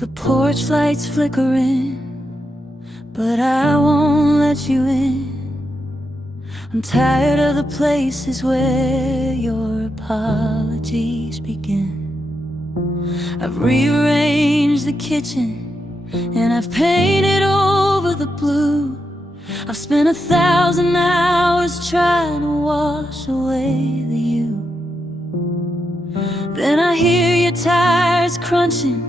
The porch lights flickering, but I won't let you in. I'm tired of the places where your apologies begin. I've rearranged the kitchen and I've painted over the blue. I've spent 1,000 hours trying to wash away the you. Then I hear your tires crunching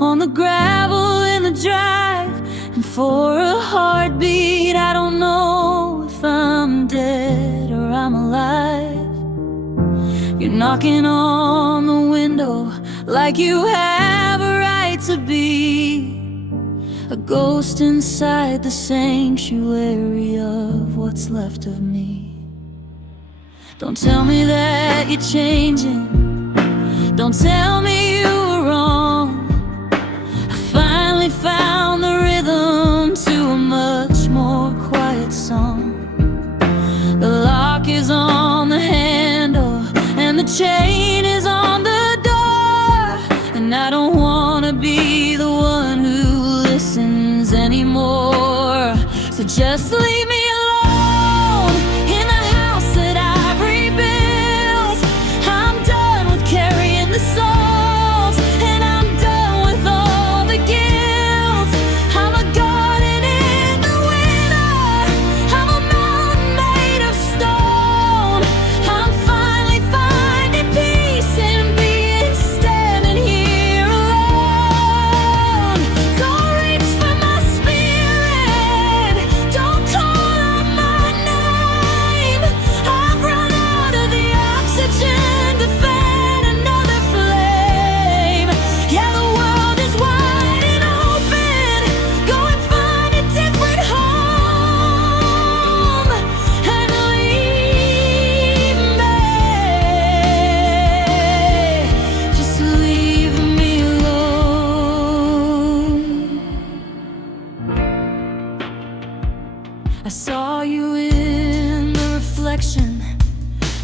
on the gravel in the drive, and for a heartbeat I don't know if I'm dead or I'm alive. You're knocking on the window like you have a right to be a ghost inside the sanctuary of what's left of me. Don't tell me that you're changing, don't tell me you were wrong. I finally found the rhythm to a much more quiet song. The lock is on the handle and the chain is on the door, and I don't wanna be the one who listens anymore. So just leave me alone in the house that I've rebuilt. I'm done with carrying the salt, and I'm done with all the guilt. I'm a garden in the winter, I'm a mountain made of stone. I'm finally finding peace in being standing here alone. Don't reach for my spirit, don't call out my name. I've run out of the oxygen to fan another flame. Yeah, the world is wide and open, go and find a different home and leave me. Just leave me alone. I saw you in the reflection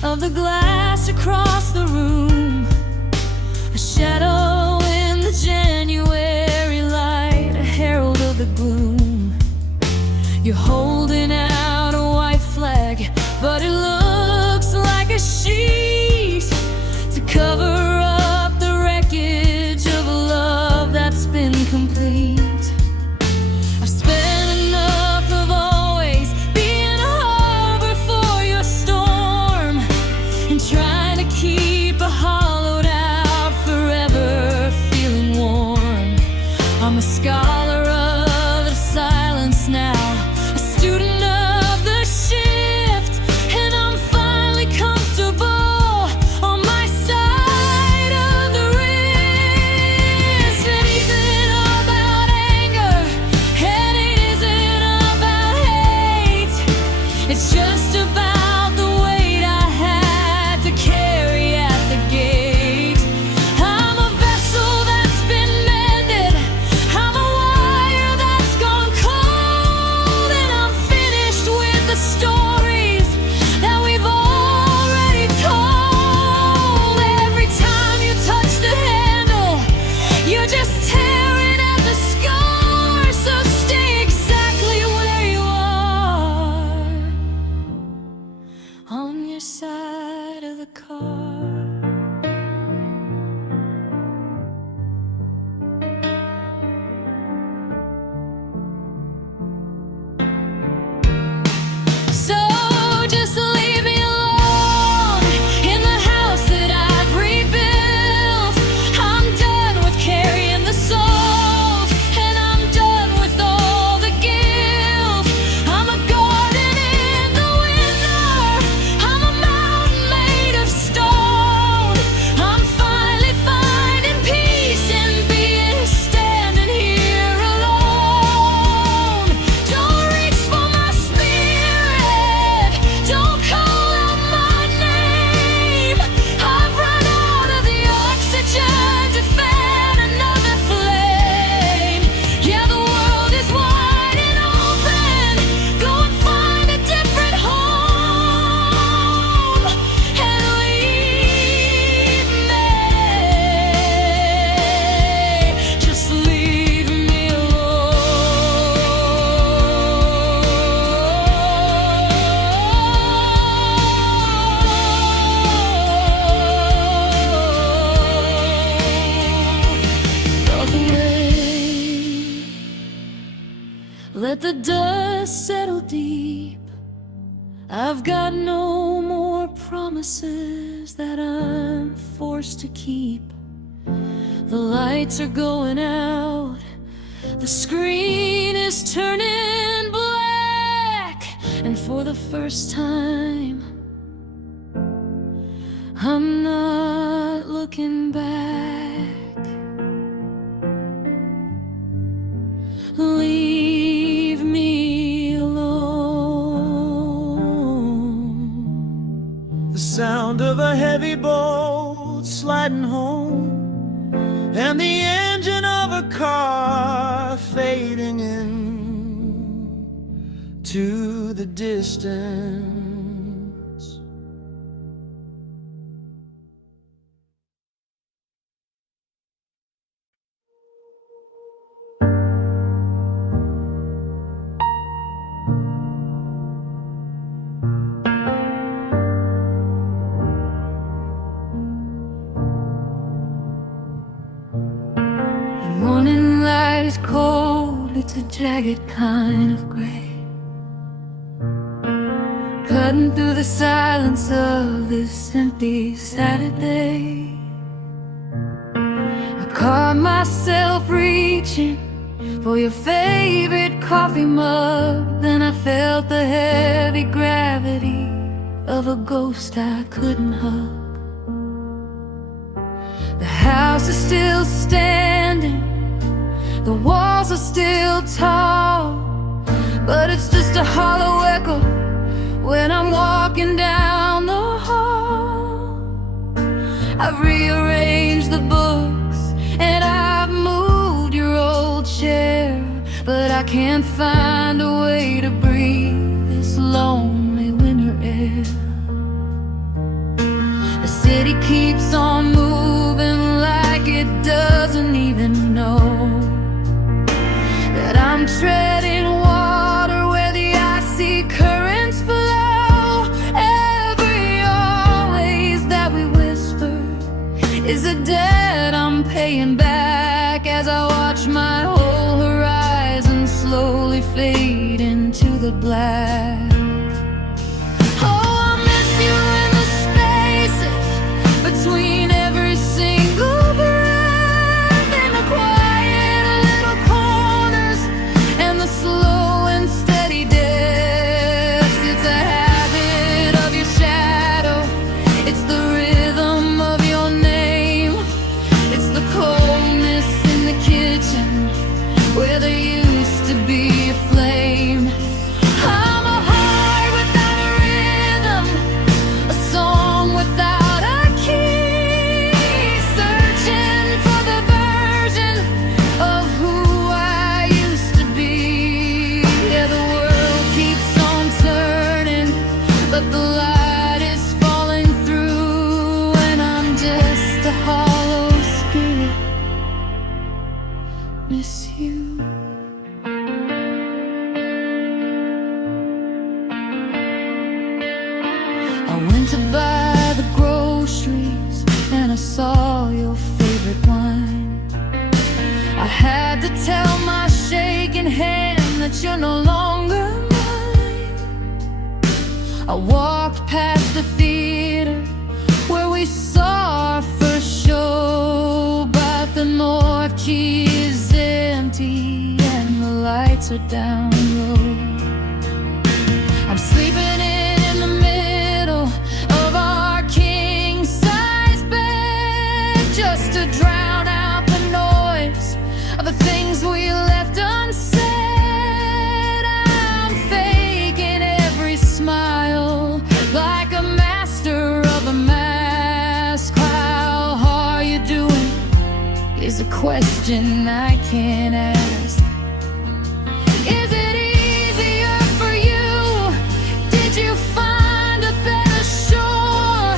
of the glass across the room, a shadow in the January light, a herald of the gloom. You're holding out a white flag, but it looks like a sheet to cover up the wreckage of a love that's been complete. I've spent enough of always being a harbor for your storm, and trying to keep a hollowed out forever feeling warm. I'm a scholar of the silence now, a student of the shift, and I'm finally comfortable on my side of the risk. It isn't about anger, and it isn't about hate. It's just about the weight I had to carry at the gate. I'm a vessel that's been mended, I'm a Let the dust settle deep. I've got no more promises that I'm forced to keep. The lights are going out, the screen is turning black, and for the first time, I'm not looking back. Leave me alone. The sound of a heavy boat sliding home, and the engine of a car fading in to the distance. Morning light is cold, it's a jagged kind of gray, cutting through the silence of this empty Saturday. I caught myself reaching for your favorite coffee mug, then I felt the heavy gravity of a ghost I couldn't hug. The house is still standing, the walls are still tall, but it's just a hollow echo when I'm walking down the hall. I've rearranged the books and I've moved your old chair, but I can't find a way to breathe this lonely winter air. The city keeps on moving like it doesn't even know that I'm treading water where the icy currents flow. Every always that we whispered is a debt I'm paying back as I watch my whole horizon slowly fade into the black. Oh, I miss you in the spaces between every single breath, in the quiet little corners and the slow and steady deaths. It's a habit of your shadow, it's the rhythm of your name, it's the coldness in the kitchen where there used to be a flame. I'm a heart without a rhythm, a song without a key, searching for the version of who I used to be. Yeah, the world keeps on turning, but the light is falling through, and I'm just a hollow spirit. Miss you. I went to buy the groceries and I saw your favorite wine. I had to tell my shaking hand that you're no longer mine. I walked past the theater where we saw our first show, but the north key is empty and the lights are down low. I'm sleeping in the middle of our king-size bed just to drown out the noise of the things we left unsaid. I'm faking every smile like a master of a mask. How are you doing is a question I can't ask. Is it easier for you? Did you find a better shore?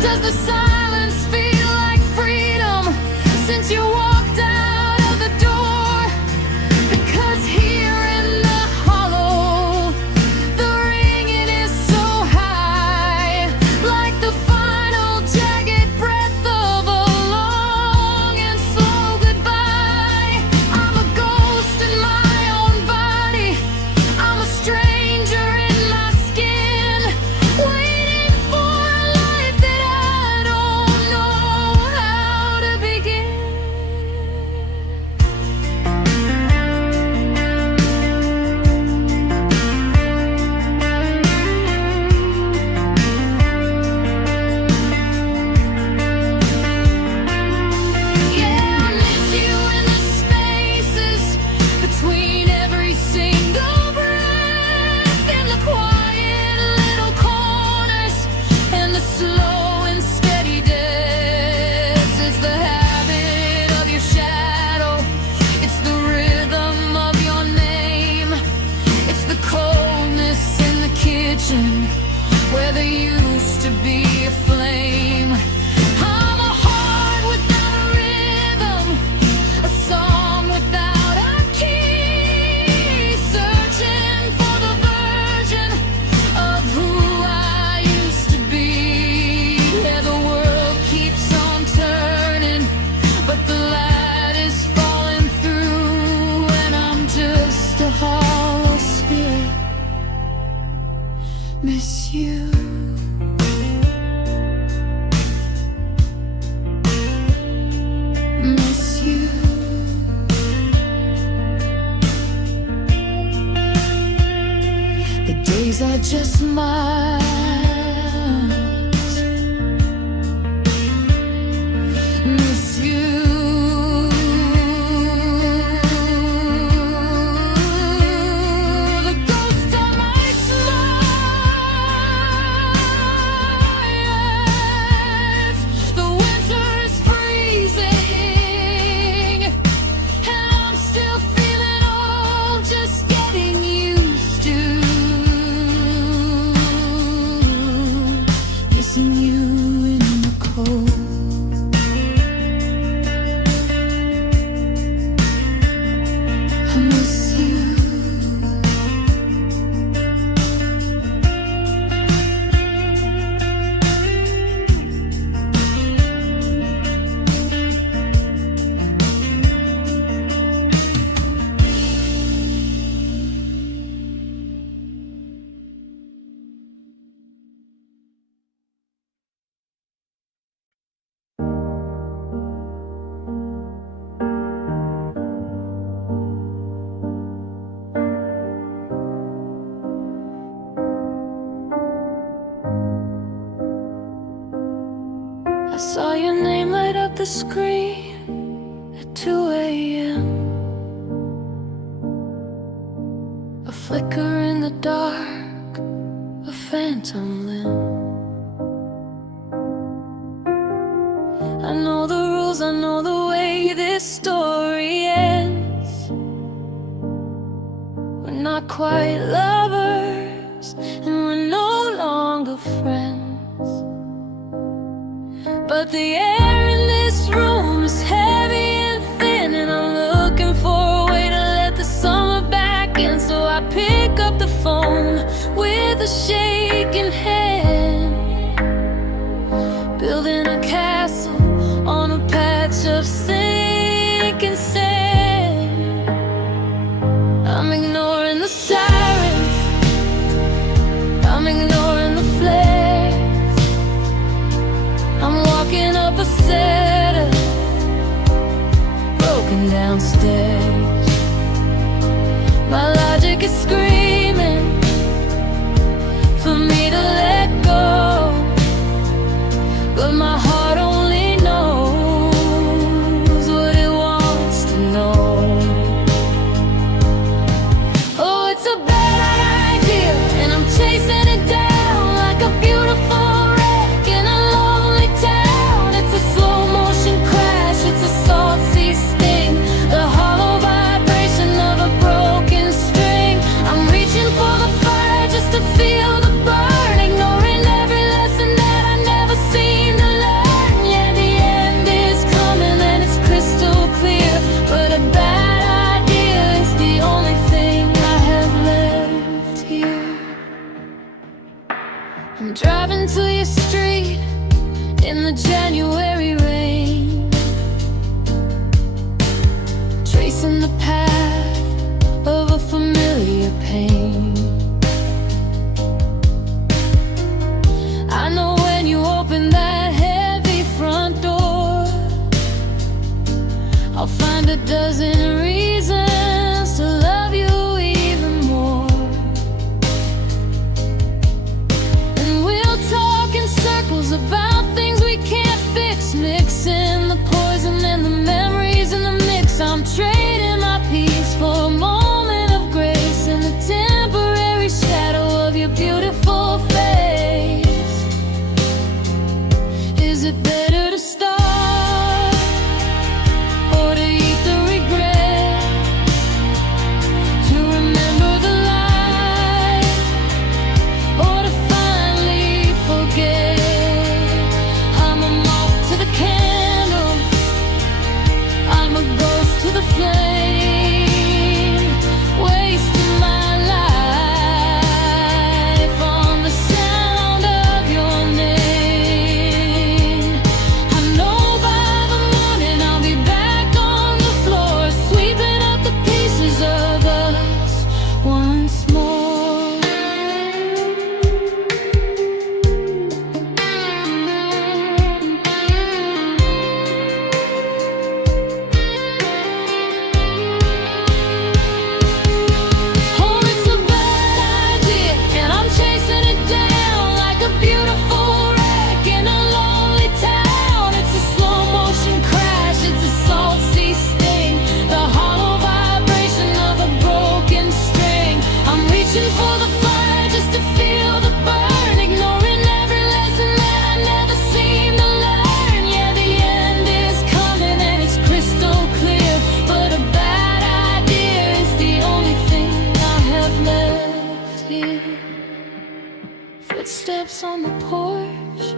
Does the silence feel like freedom since you walked out of the door? Because here in the hollow, the ringing is so high, like the final jagged breath of a long and slow goodbye. I'm a Days are just miles. Miss you. The ghost of my smiles. The winter is freezing, and I'm still feeling old, just getting used to missing you in the cold. I miss you. I saw your name light up the screen at 2 a.m. A flicker in the dark, a phantom limb. I know the rules, I know the way this story ends. We're not quite lovers, and we're no longer friends. But the air in this room is heavy and thin, and I'm looking for a way to let the summer back in. So I pick up the phone with a shaking hand, building a castle on a patch of sinking sand. I'm ignoring the sirens, I'm ignoring the flares. I'm walking up a set of broken down stairs. My logic is screaming for me to let go, but my heart only knows what it wants to know. Oh, it's a bad idea, and I'm chasing it down like a beautiful wreck in a lonely town. It's a slow motion crash, it's a salt sea sting, the hollow vibration of a broken string. I'm reaching for the fire just to feel the burn, ignoring every lesson that I never seem to learn. Yeah, the end is coming and it's crystal clear, but a bad idea is the only thing I have left here. I'm driving to your street in the January rain, tracing the path of a familiar pain. I know when you open that heavy front door, I'll find a dozen reasons to love you even more. And we'll talk in circles about things we can't fix, Footsteps on the porch,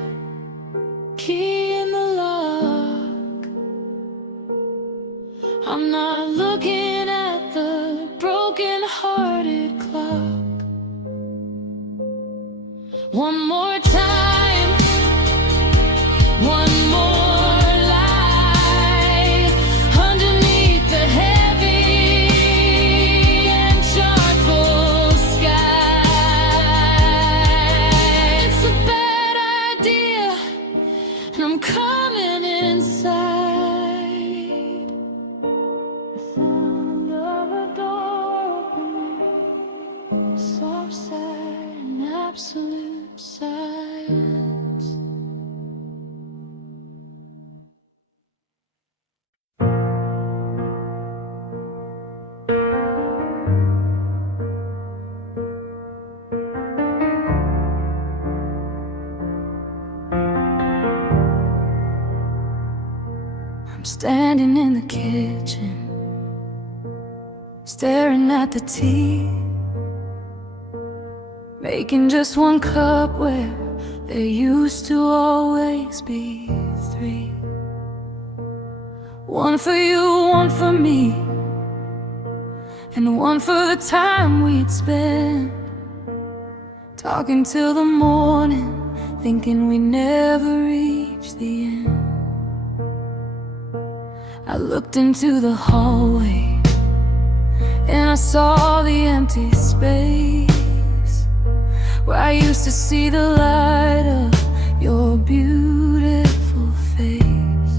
key in the lock. I'm not looking at the broken-hearted clock. One more time, one more lie underneath the heavy and charcoal sky. It's a bad idea, and I'm coming inside. The sound of a door opening, soft sigh and absolute silence. I'm standing in the kitchen, staring at the tea, making just one cup where there used to always be three. One for you, one for me, and one for the time we'd spend talking till the morning, thinking we never reach the end. I looked into the hallway and I saw the empty space where I used to see the light of your beautiful face.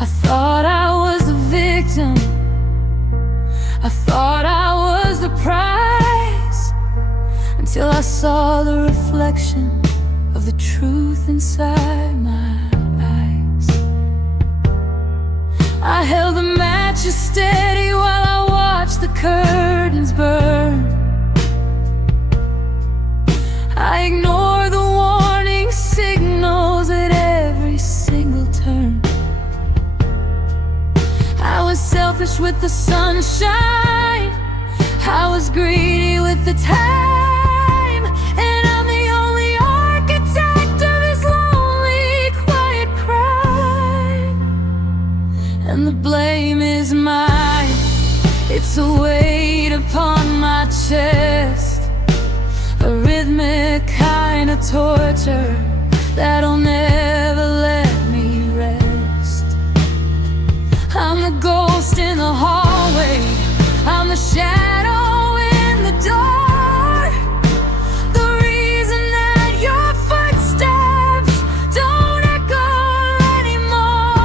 I thought I was the victim, I thought I was the prize, until I saw the reflection of the truth inside my eyes. I held the matches steady while I watched the curtains burn. I ignored the warning signals at every single turn. I was selfish with the sunshine, I was greedy with the time, and I'm the only architect of this lonely, quiet crime. And the blame is mine, it's a weight upon my chest, a rhythmic kind of torture that'll never let me rest. I'm the ghost in the hallway, I'm the shadow in the dark, the reason that your footsteps don't echo anymore.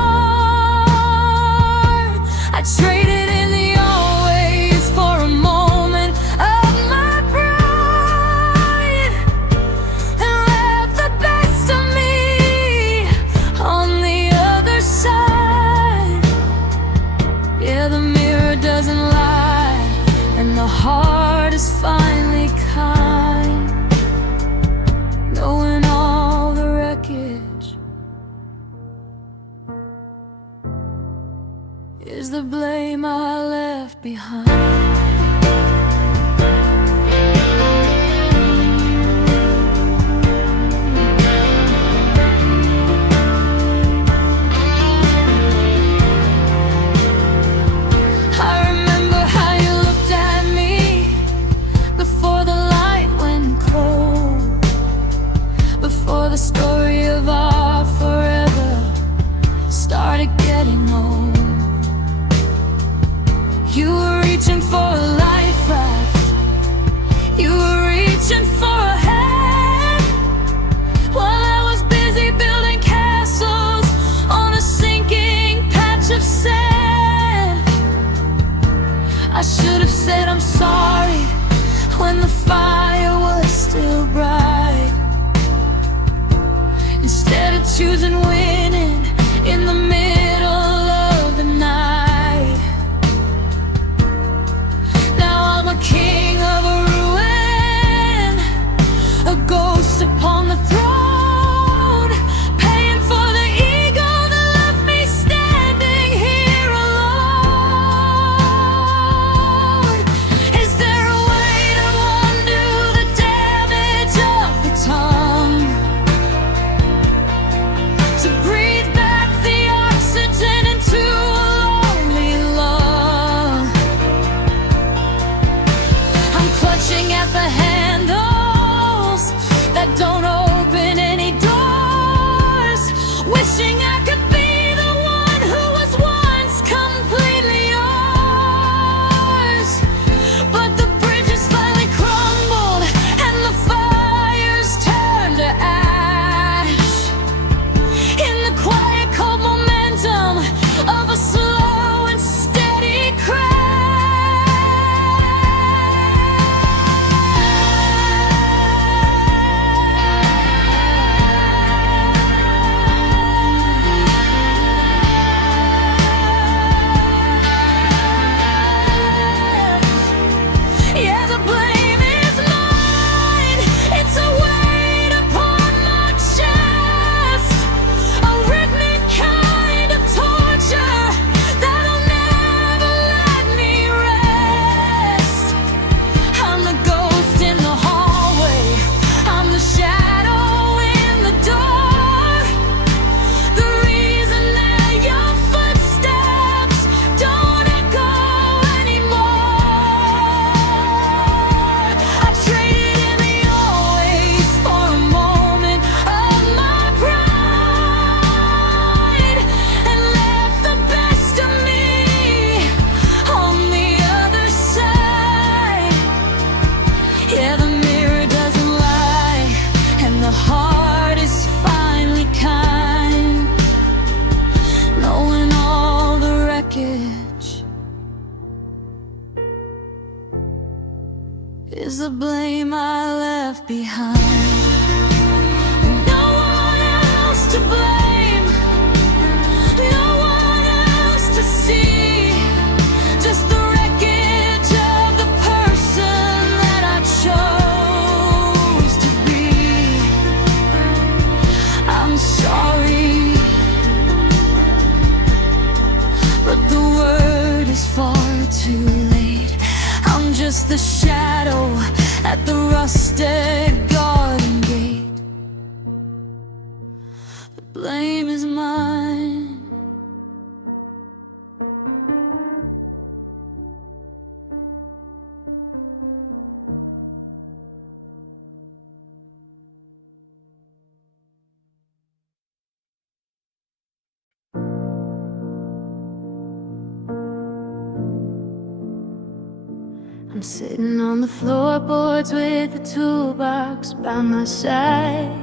I traded in the always for a moment of my pride, and left the best of me on the other side. Yeah, the mirror doesn't lie, and the heart is finally kind, knowing all the wreckage is the blame I left behind. I remember how you looked at me before the light went cold, before the story of our forever started getting old. You were reaching for a life raft, you were reaching for a hand, while I was busy building castles on a sinking patch of sand. I should have said I'm sorry when the fire was still bright, instead of choosing winning in the middle of the night. Now I'm a king of a ruin, a ghost upon the throne, paying for the ego that left me standing here alone. Is there a way to undo the damage at the handles that don't open any doors, wishing I could be the one who was once completely yours. But the bridges finally crumbled and the fires turned to ash in the quiet, cold momentum of a slow and steady crash. Yeah, the blame is mine. It's a weight upon my chest, a rhythmic kind of torture that'll never let me rest. I'm the ghost in the hallway, I'm the shadow in the door, the reason that your footsteps don't echo anymore. I traded in the always for a moment of my pride and left the best of me on the other side. Yeah, the mirror doesn't lie, and the heart is finally kind, knowing all the wreckage is the blame I left behind. No one else to blame, no one else to see, just the wreckage of the person that I chose to be. I'm sorry, but the word is far too late. I'm just the shadow at the rusted garden gate. The blame is mine. I'm sitting on the floorboards with the toolbox by my side,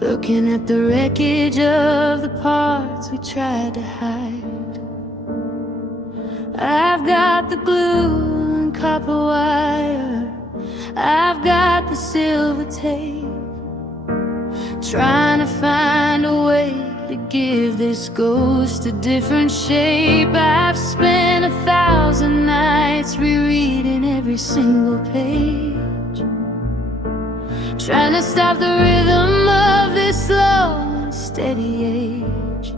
looking at the wreckage of the parts we tried to hide. I've got the glue and copper wire, I've got the silver tape, trying to find a way to give this ghost a different shape. I've spent 1,000 nights rereading every single page, trying to stop the rhythm of this slow and steady age.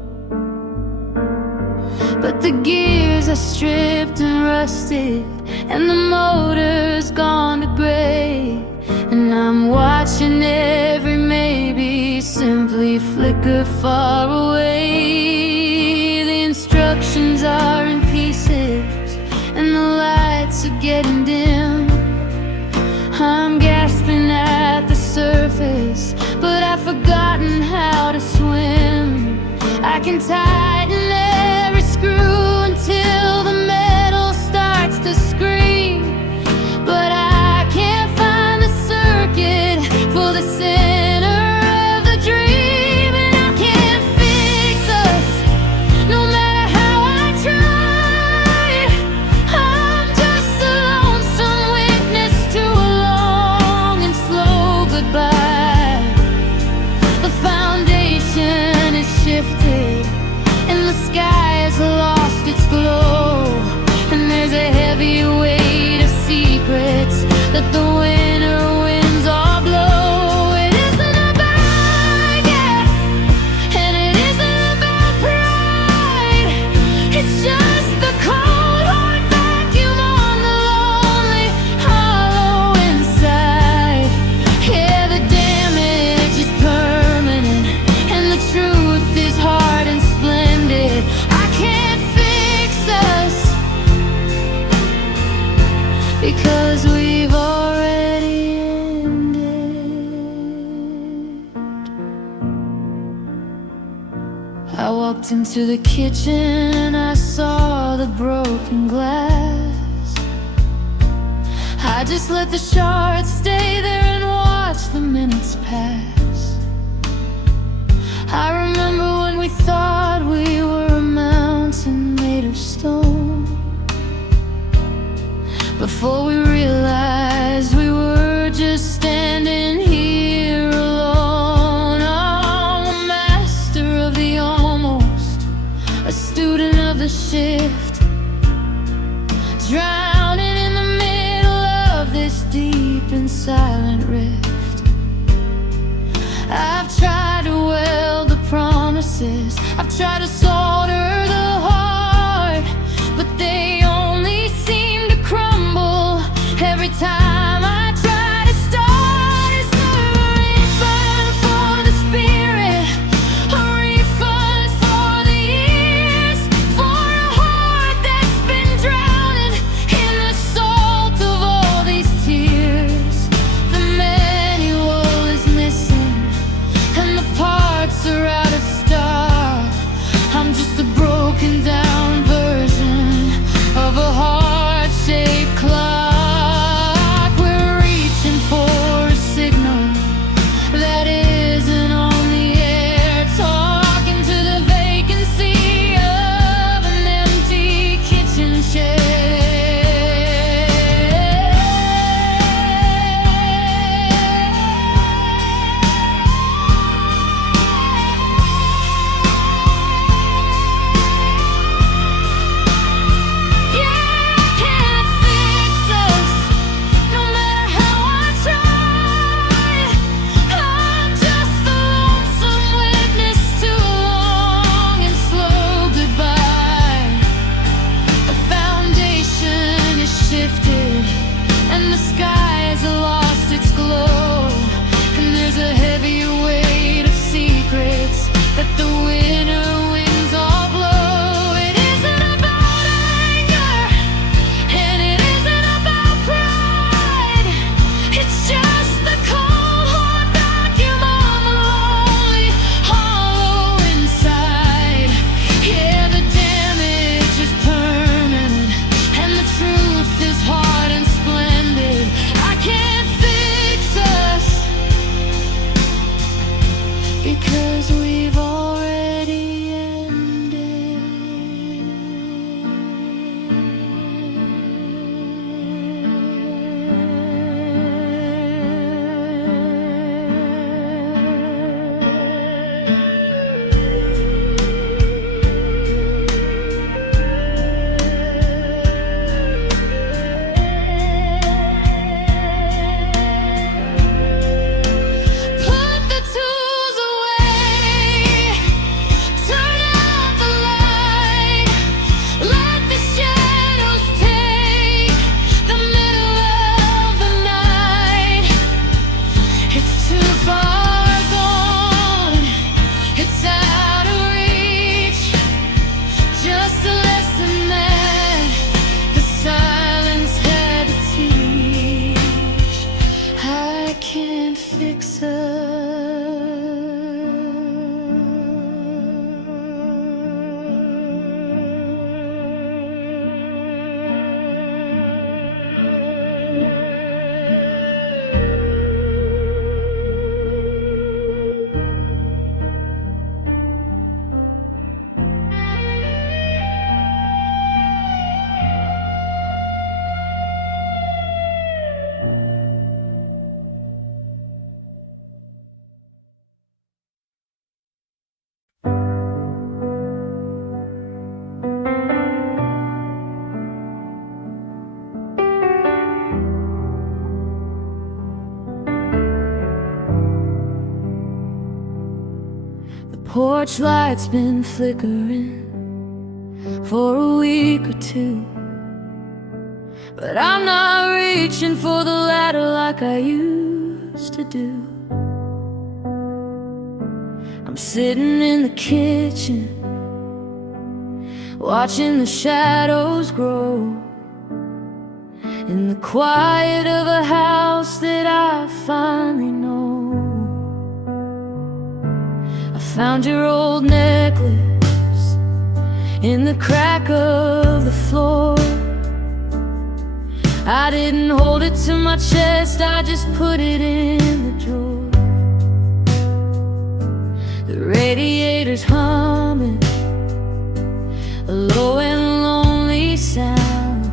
But the gears are stripped and rusted, and the motor's gone to gray, and I'm watching every maybe simply flicker far away. The instructions are in pieces, and the lights are getting dim. I'm gasping at the surface, but I've forgotten how to swim. I can tighten every screw until the metal starts to scream, but I can't find the circuit for the center of the dream. And I can't fix us, no matter how I try. I'm just a lonesome witness to a long and slow goodbye. The foundation is shifted, and the sky has lost its glow, and there's a heavy weight of secrets that the winter winds all blow. It isn't about yeah, and it isn't about pride. It's just the cold hard vacuum on the lonely hollow inside. Yeah, the damage is permanent, and the truth is hard and splendid. I can't fix us because we walked into the kitchen, I saw the broken glass. I just let the shards stay there and watched the minutes pass. I remember when we thought we were a mountain made of stone, before we realized we were just standing here alone. I'm a master of the almost, a student of the shift, drowning in the middle of this deep and silent rift. I've tried to weld the promises, I've tried to solder the heart, but they only seem to crumble every time I try to start. It's a refund for the spirit, a refund for the years, for a heart that's been drowning in the salt of all these tears. The manual is missing and the parts are out of stock. I'm just a broken down version of a heart-shaped clock. We're reaching for a signal that isn't on the air, talking to the vacancy of an empty kitchen chair. And the sky has lost its glow, and there's a heavy weight of secrets that the winter winds all blow. It isn't about anger, and it isn't about pride. It's just the cold hard vacuum on the lonely hollow inside. Yeah, the damage is permanent, and the truth is hard and splendid. I can't fix us, because we've already ended. Put the tools away, turn out the light, let the shadows take the middle of the night. It's too far gone, it's out of reach, just a lesson that the silence had to teach. I can't fix us. The porch light's been flickering for a week or two, but I'm not reaching for the ladder like I used to do. I'm sitting in the kitchen, watching the shadows grow, in the quiet of a house that I finally know. I found your old necklace in the crack of the floor. I didn't hold it to my chest, I just put it in the drawer. The radiator's humming, a low and lonely sound.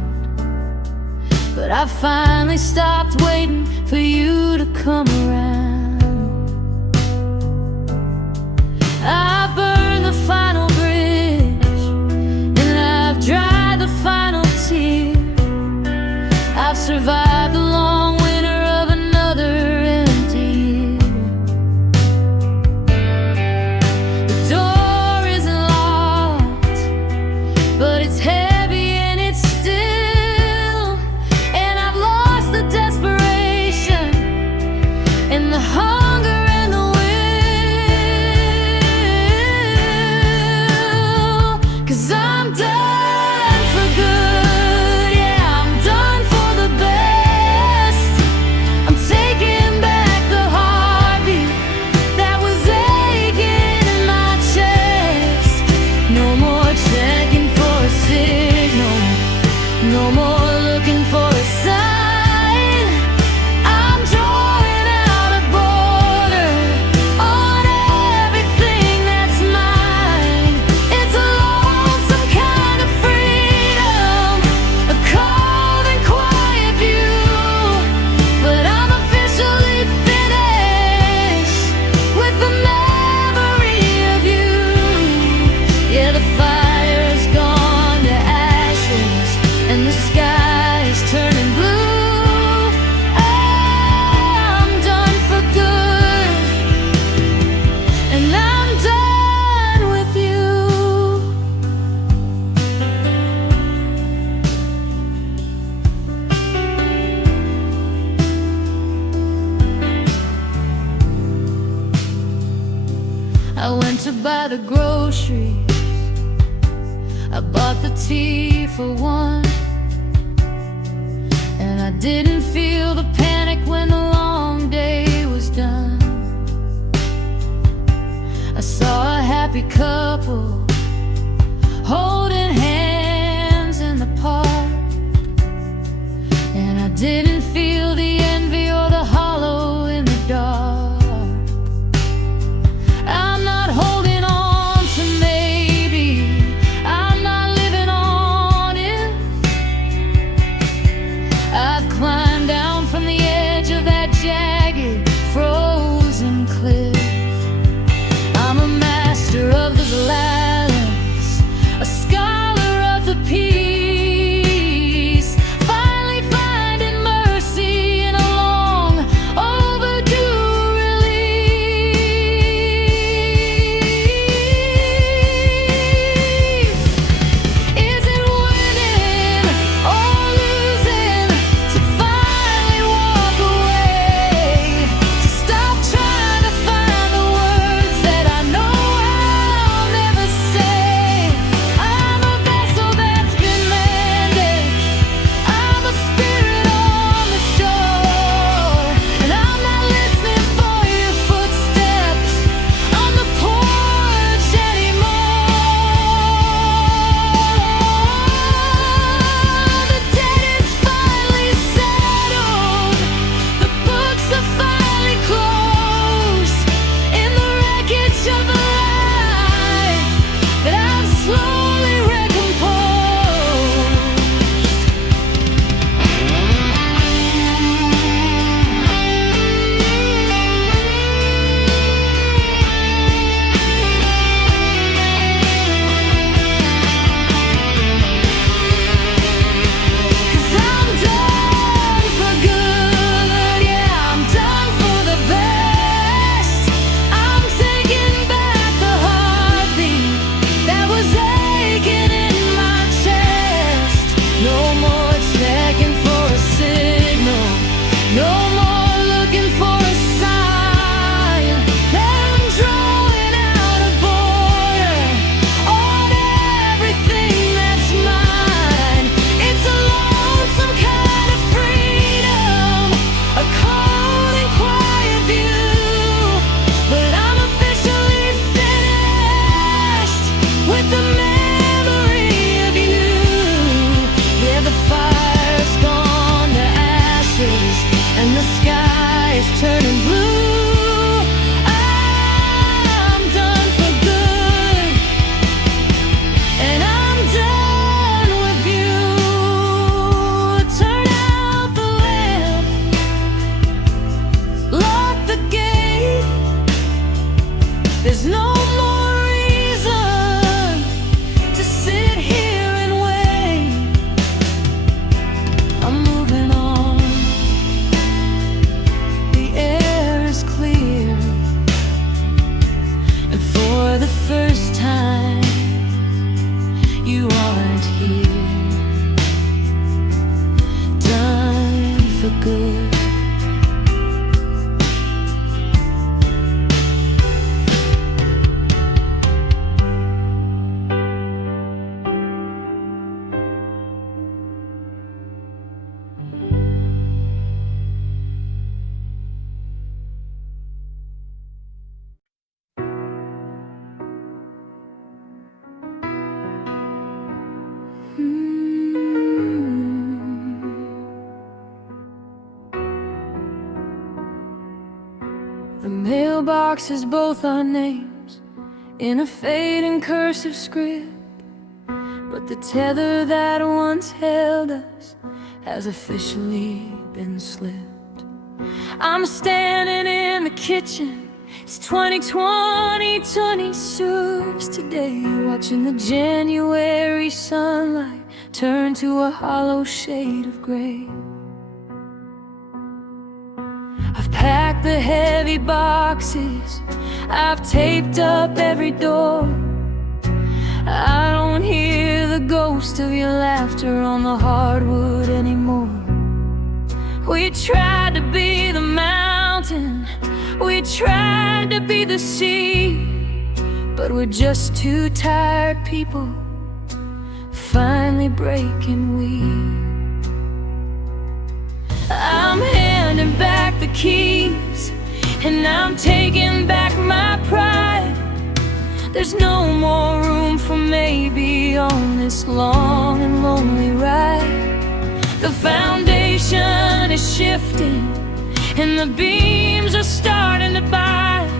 But I finally stopped waiting for you to come around. I burned the final bridge, and I've dried the final tear. I've survived the long winter of another empty year. The door isn't locked, but it's heavy and it's still. And I've lost the desperation and the hunger and the will. 'Cause I'm done for good, yeah, I'm done for the best. I'm taking back the heartbeat that was aching in my chest. No more checking for a signal, no more looking for a sign. I'm drawing out a border on everything that's mine. It's a lonesome kind of freedom, a cold and quiet view. But I'm officially finished with the memory of you. Yeah, the fire's gone to ashes and the sky is turning blue. I'm done for good, and I'm done with you. I went to buy the groceries, I bought the tea for one, and I didn't feel the panic when the long day was done. I saw a happy couple holding hands in the park, and I didn't feel the envy or the hollow in the dark. I'm not holding on to maybe, I'm not living on if. I've climbed down from the edge of that jagged, frozen cliff. I'm a master of the silence, a scar mailbox is both our names in a fading cursive script, but the tether that once held us has officially been slipped. I'm standing in the kitchen, it's 2020, 20 serves today, watching the January sunlight turn to a hollow shade of gray. I've packed the heavy boxes, I've taped up every door. I don't hear the ghost of your laughter on the hardwood anymore. We tried to be the mountain, we tried to be the sea, but we're just two tired people finally breaking weed. I'm handing back the keys, and I'm taking back my pride. There's no more room for maybe on this long and lonely ride. The foundation is shifting, and the beams are starting to bite.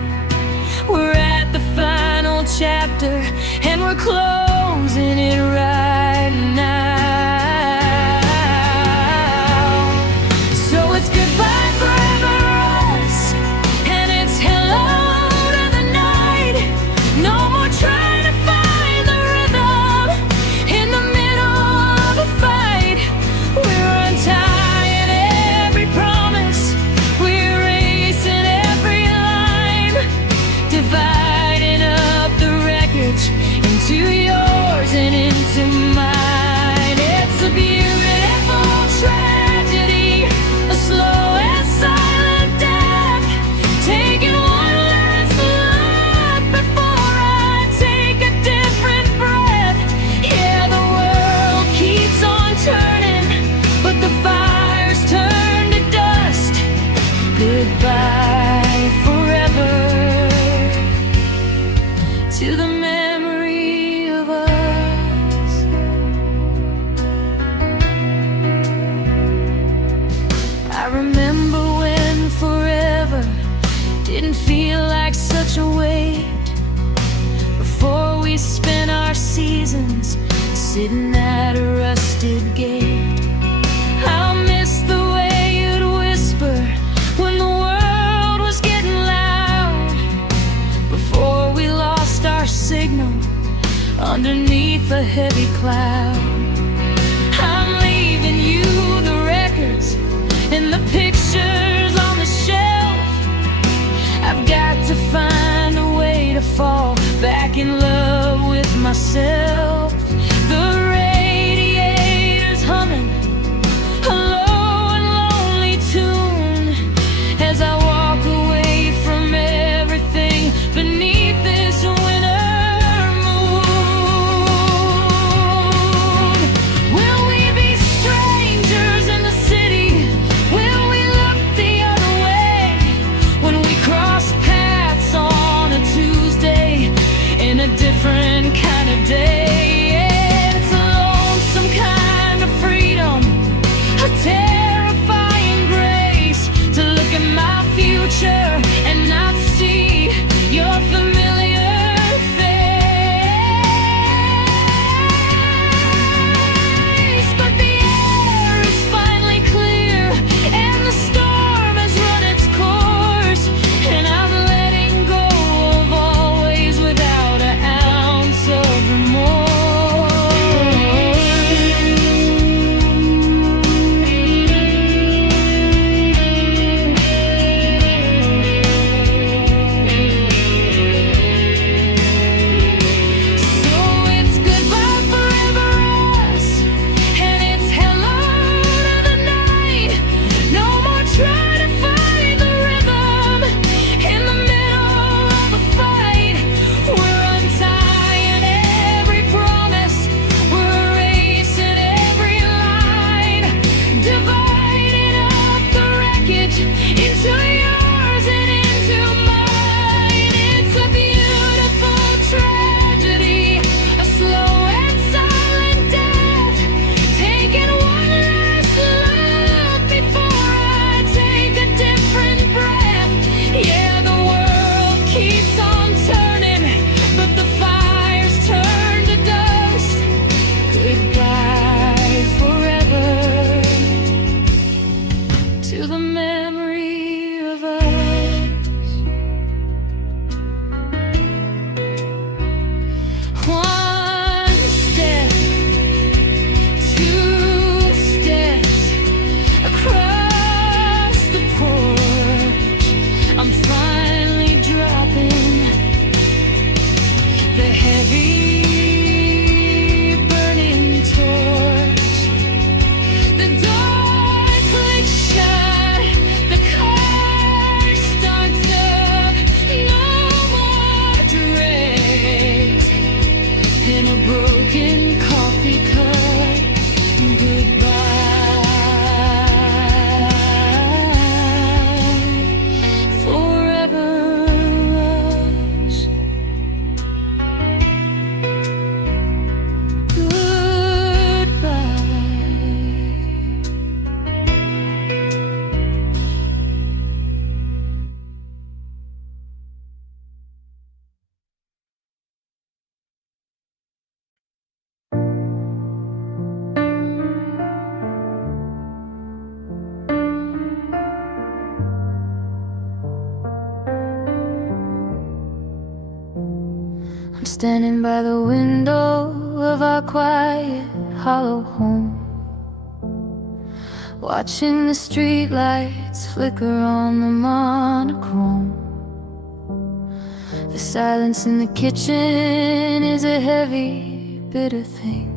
We're at the final chapter, and we're closing it right now. So it's goodbye forever us, and it's hello to the night. No more trying to find the rhythm in the middle of a fight. We're untying every promise, we're erasing every line, dividing up the wreckage into yours and into mine. It's a beautiful tragedy, a slow and silent death, taking one last look before I take a different breath. Yeah, the world keeps on turning, but the fires turn to dust. Goodbye forever to the memory of us. I remember when forever didn't feel like such a wait, before we spent our seasons sitting at a rusted gate. I'll miss the way you'd whisper when the world was getting loud, before we lost our signal underneath a heavy cloud. I'm leaving you the records and the pictures on the shelf. I've got to find a way to fall back in love with myself. The radiator's humming, standing by the window of our quiet, hollow home, watching the streetlights flicker on the monochrome. The silence in the kitchen is a heavy, bitter thing,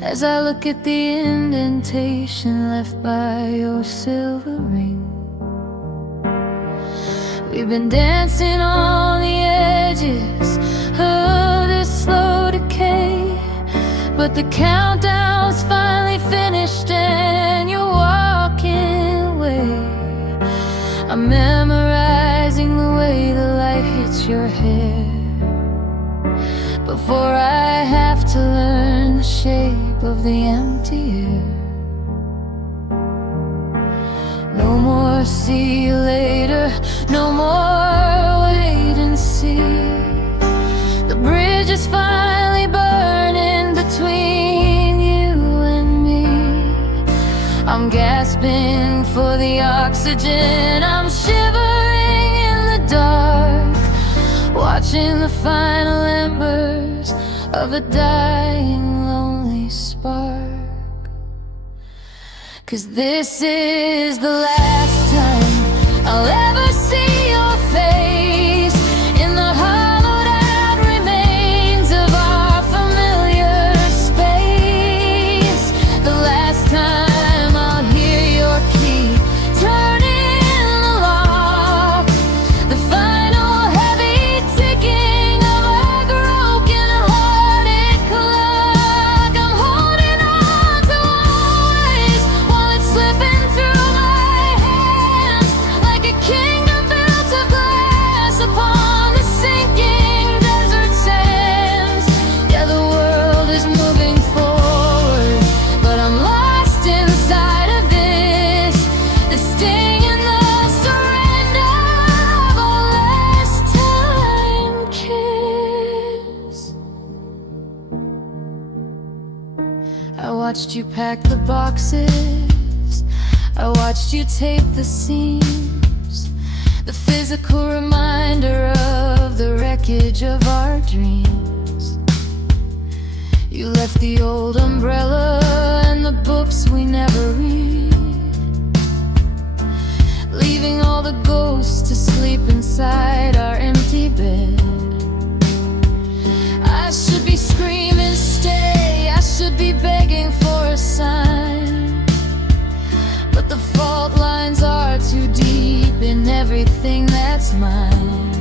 as I look at the indentation left by your silver ring. We've been dancing on the edges of this slow decay, but the countdown's finally finished and you're walking away. I'm memorizing the way the light hits your hair before I have to learn the shape of the empty air. No more see you later, no more wait and see. The bridge is finally burning between you and me. I'm gasping for the oxygen, I'm shivering in the dark, watching the final embers of a dying lonely spark. 'Cause this is the last time I'll ever see your face in the hollowed out remains of our familiar space. The last time I'll hear your key turning the lock, the final heavy ticking of a broken-hearted clock. I'm holding on to always while it's slipping through my hands like a kingdom built of glass upon the sinking desert sands. Yeah, the world is moving forward, but I'm lost inside of this, the sting and the surrender of a last time kiss. I watched you pack the boxes, I watched you tape the seams, the physical reminder of the wreckage of our dreams. You left the old umbrella and the books we never read, leaving all the ghosts to sleep inside our empty bed. I should be screaming stay, I should be begging for a sign, but the fault lines are too deep in everything that's mine.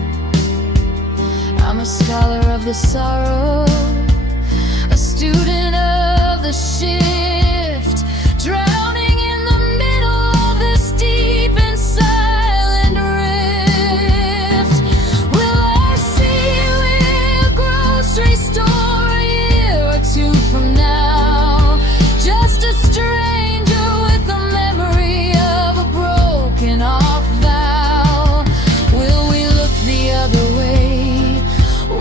I'm a scholar of the sorrow, a student of the shift, drowning in the middle of this deep and silent rift. Will I see you in a grocery store a year or two from now? Just a stranger with the memory of a broken off vow. Will we look the other way?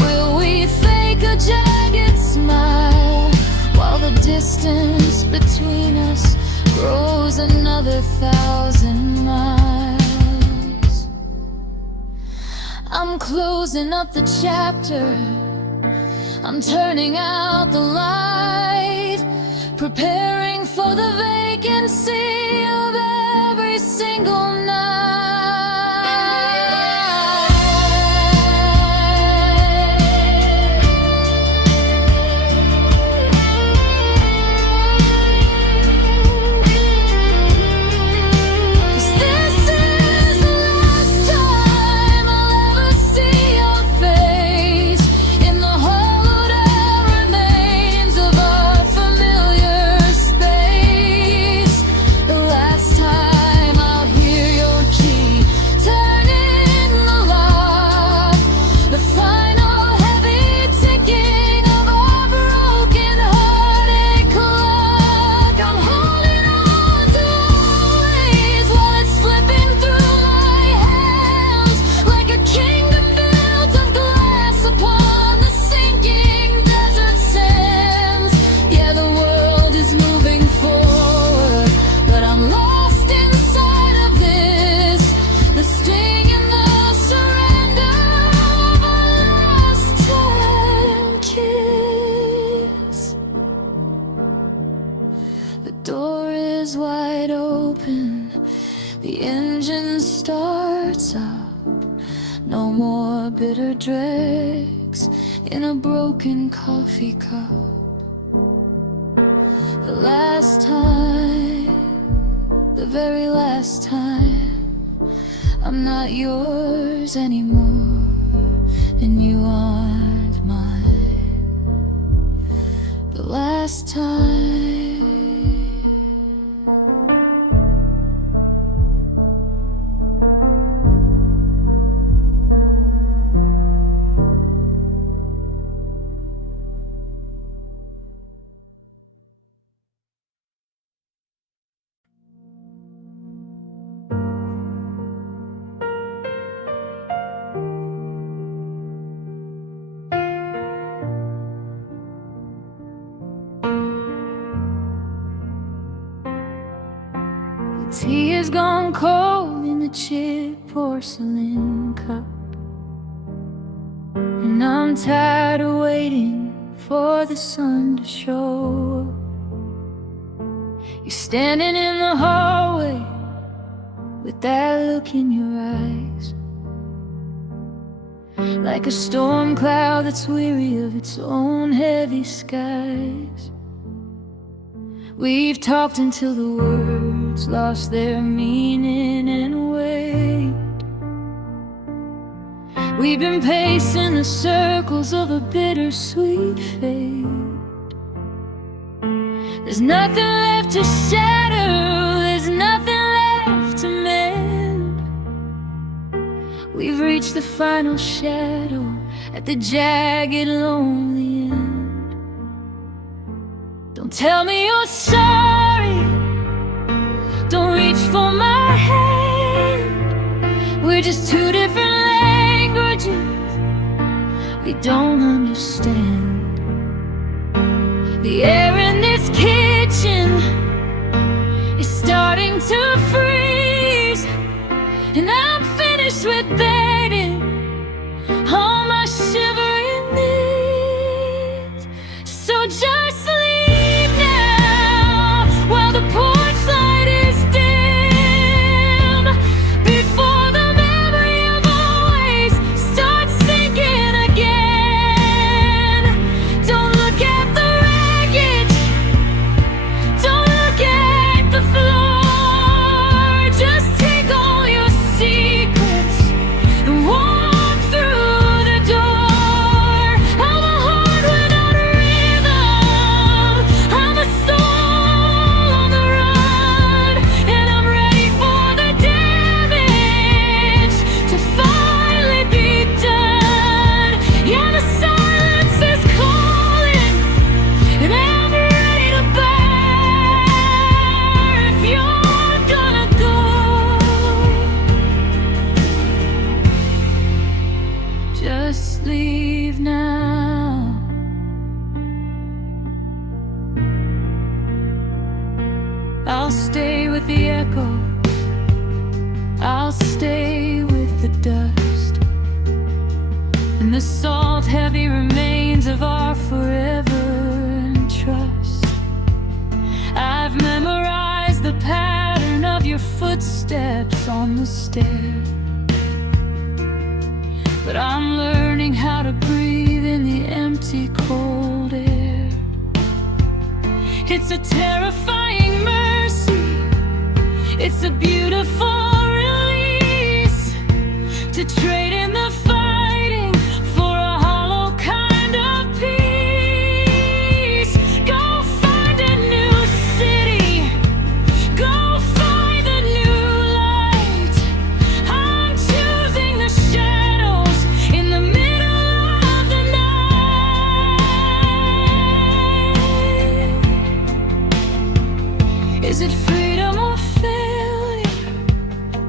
Will we fake a jagged smile while the distance between us grows another 1,000 miles? I'm closing up the chapter, I'm turning out the light, preparing for the vacancy of every single door is wide open, the engine starts up. No more bitter dregs in a broken coffee cup. The last time, the very last time, I'm not yours anymore, and you aren't mine. The last time. Tea has gone cold in the chipped porcelain cup, and I'm tired of waiting for the sun to show up. You're standing in the hallway with that look in your eyes, like a storm cloud that's weary of its own heavy skies. We've talked until the words lost their meaning and weight. We've been pacing the circles of a bittersweet fate. There's nothing left to shatter, there's nothing left to mend. We've reached the final shadow at the jagged, lonely end. Don't tell me you're sorry, don't reach for my hand. We're just two different languages we don't understand. The air in this kitchen is starting to freeze, and I'm finished with begging all my shivering needs. So just leave now while the porch light is dim, before the memory of always starts sinking again. Don't look at the wreckage, don't look at the floor. Just take all your secrets and walk through the door. I'm a heart without rhythm, I'm a soul on the run, and I'm ready for the damage to finally be done. Yeah, the silence is calling, and I'm ready to bear if you're gonna go. Just leave now. I'll stay with the echo, I'll stay with the dust, and the salt heavy remains of our forever and trust. I've memorized the pattern of your footsteps on the stair, but I'm learning how to breathe in the empty, cold air. It's a terrifying mercy, it's a beautiful release, to trade in the fighting for a hollow kind of peace. Go find a new city, go find a new light. I'm choosing the shadows in the middle of the night. Is it freedom or failure?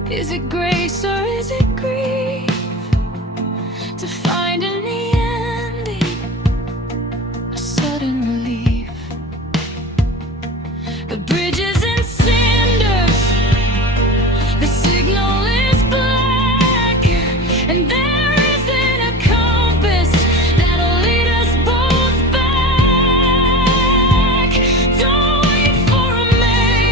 Is it grace or is it grief? To find in the ending a sudden relief. The bridge is in cinders, the signal is black, and there isn't a compass that'll lead us both back. Don't wait for a man.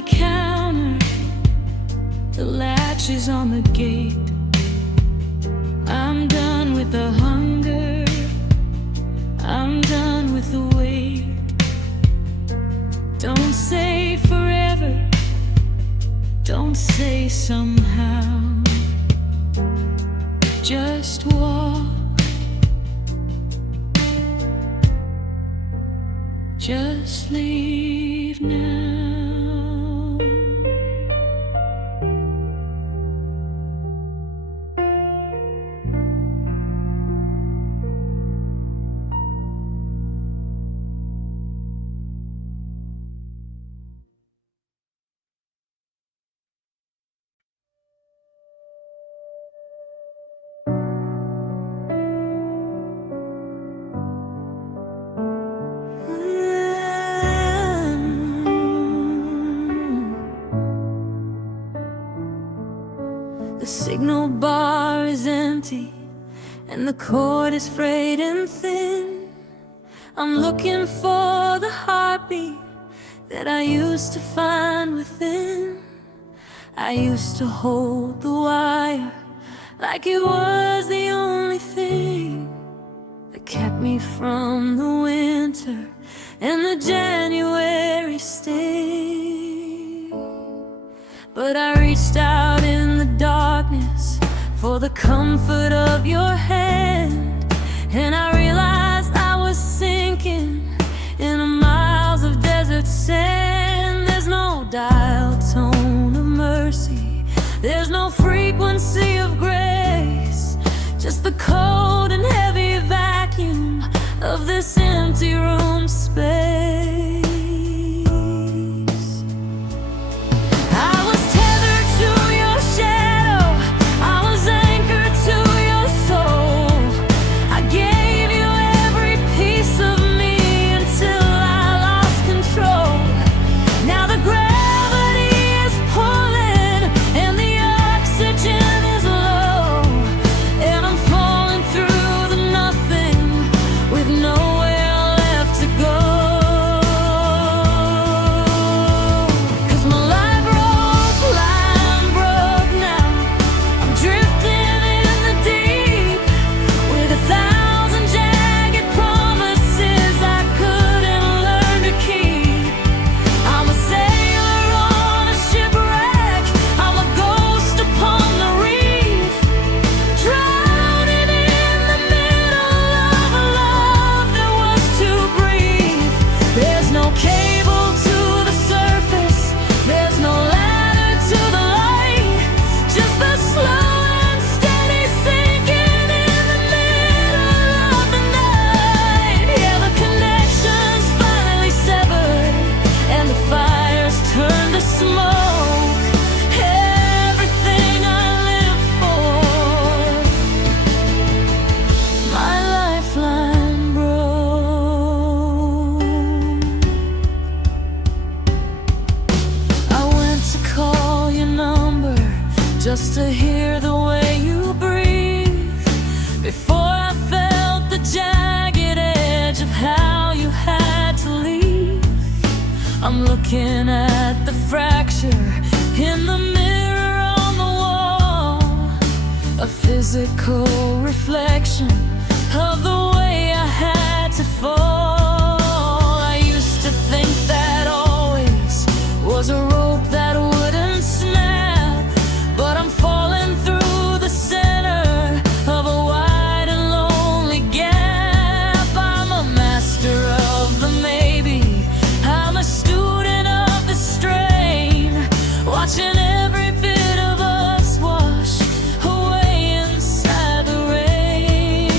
the counter, the latch is on the gate. I'm done with the hunger, I'm done with the wait. Don't say forever, don't say somehow. Just walk, just leave now. The signal bar is empty and the cord is frayed and thin. I'm looking for the heartbeat that I used to find within. I used to hold the wire like it was the only thing that kept me from the winter and the January sting. But I reached out in the darkness for the comfort of your hand, and I realized I was sinking in miles of desert sand. There's no dial tone of mercy, there's no frequency of grace, just the cold and heavy vacuum of this empty room space. Just to hear the way you breathe, before I felt the jagged edge of how you had to leave. I'm looking at the fracture in the mirror on the wall, a physical reflection of the way I had to fall. I used to think that always was a rope that wouldn't snap, but I'm falling through the center of a wide and lonely gap. I'm a master of the maybe, I'm a student of the strain, watching every bit of us wash away inside the rain.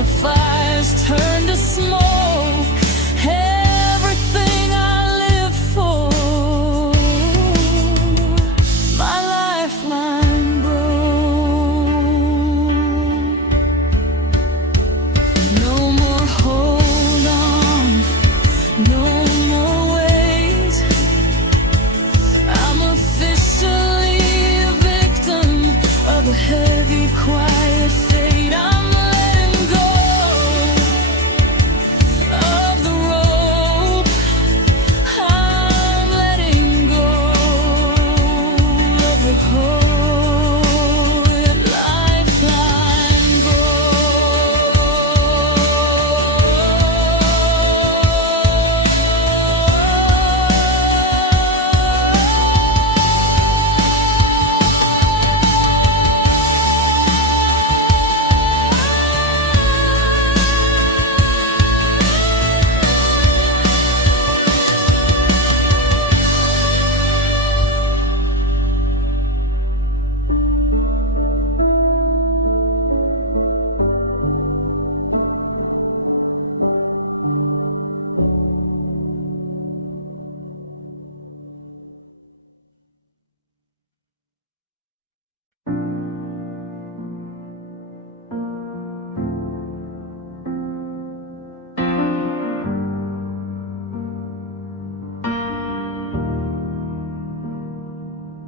the fires turn to smoke. Everything I live for, my lifeline broke. No more hold on, no more wait. I'm officially a victim of a heavy, quiet fate. I'm letting go of the rope. I'm letting go of the whole lifeline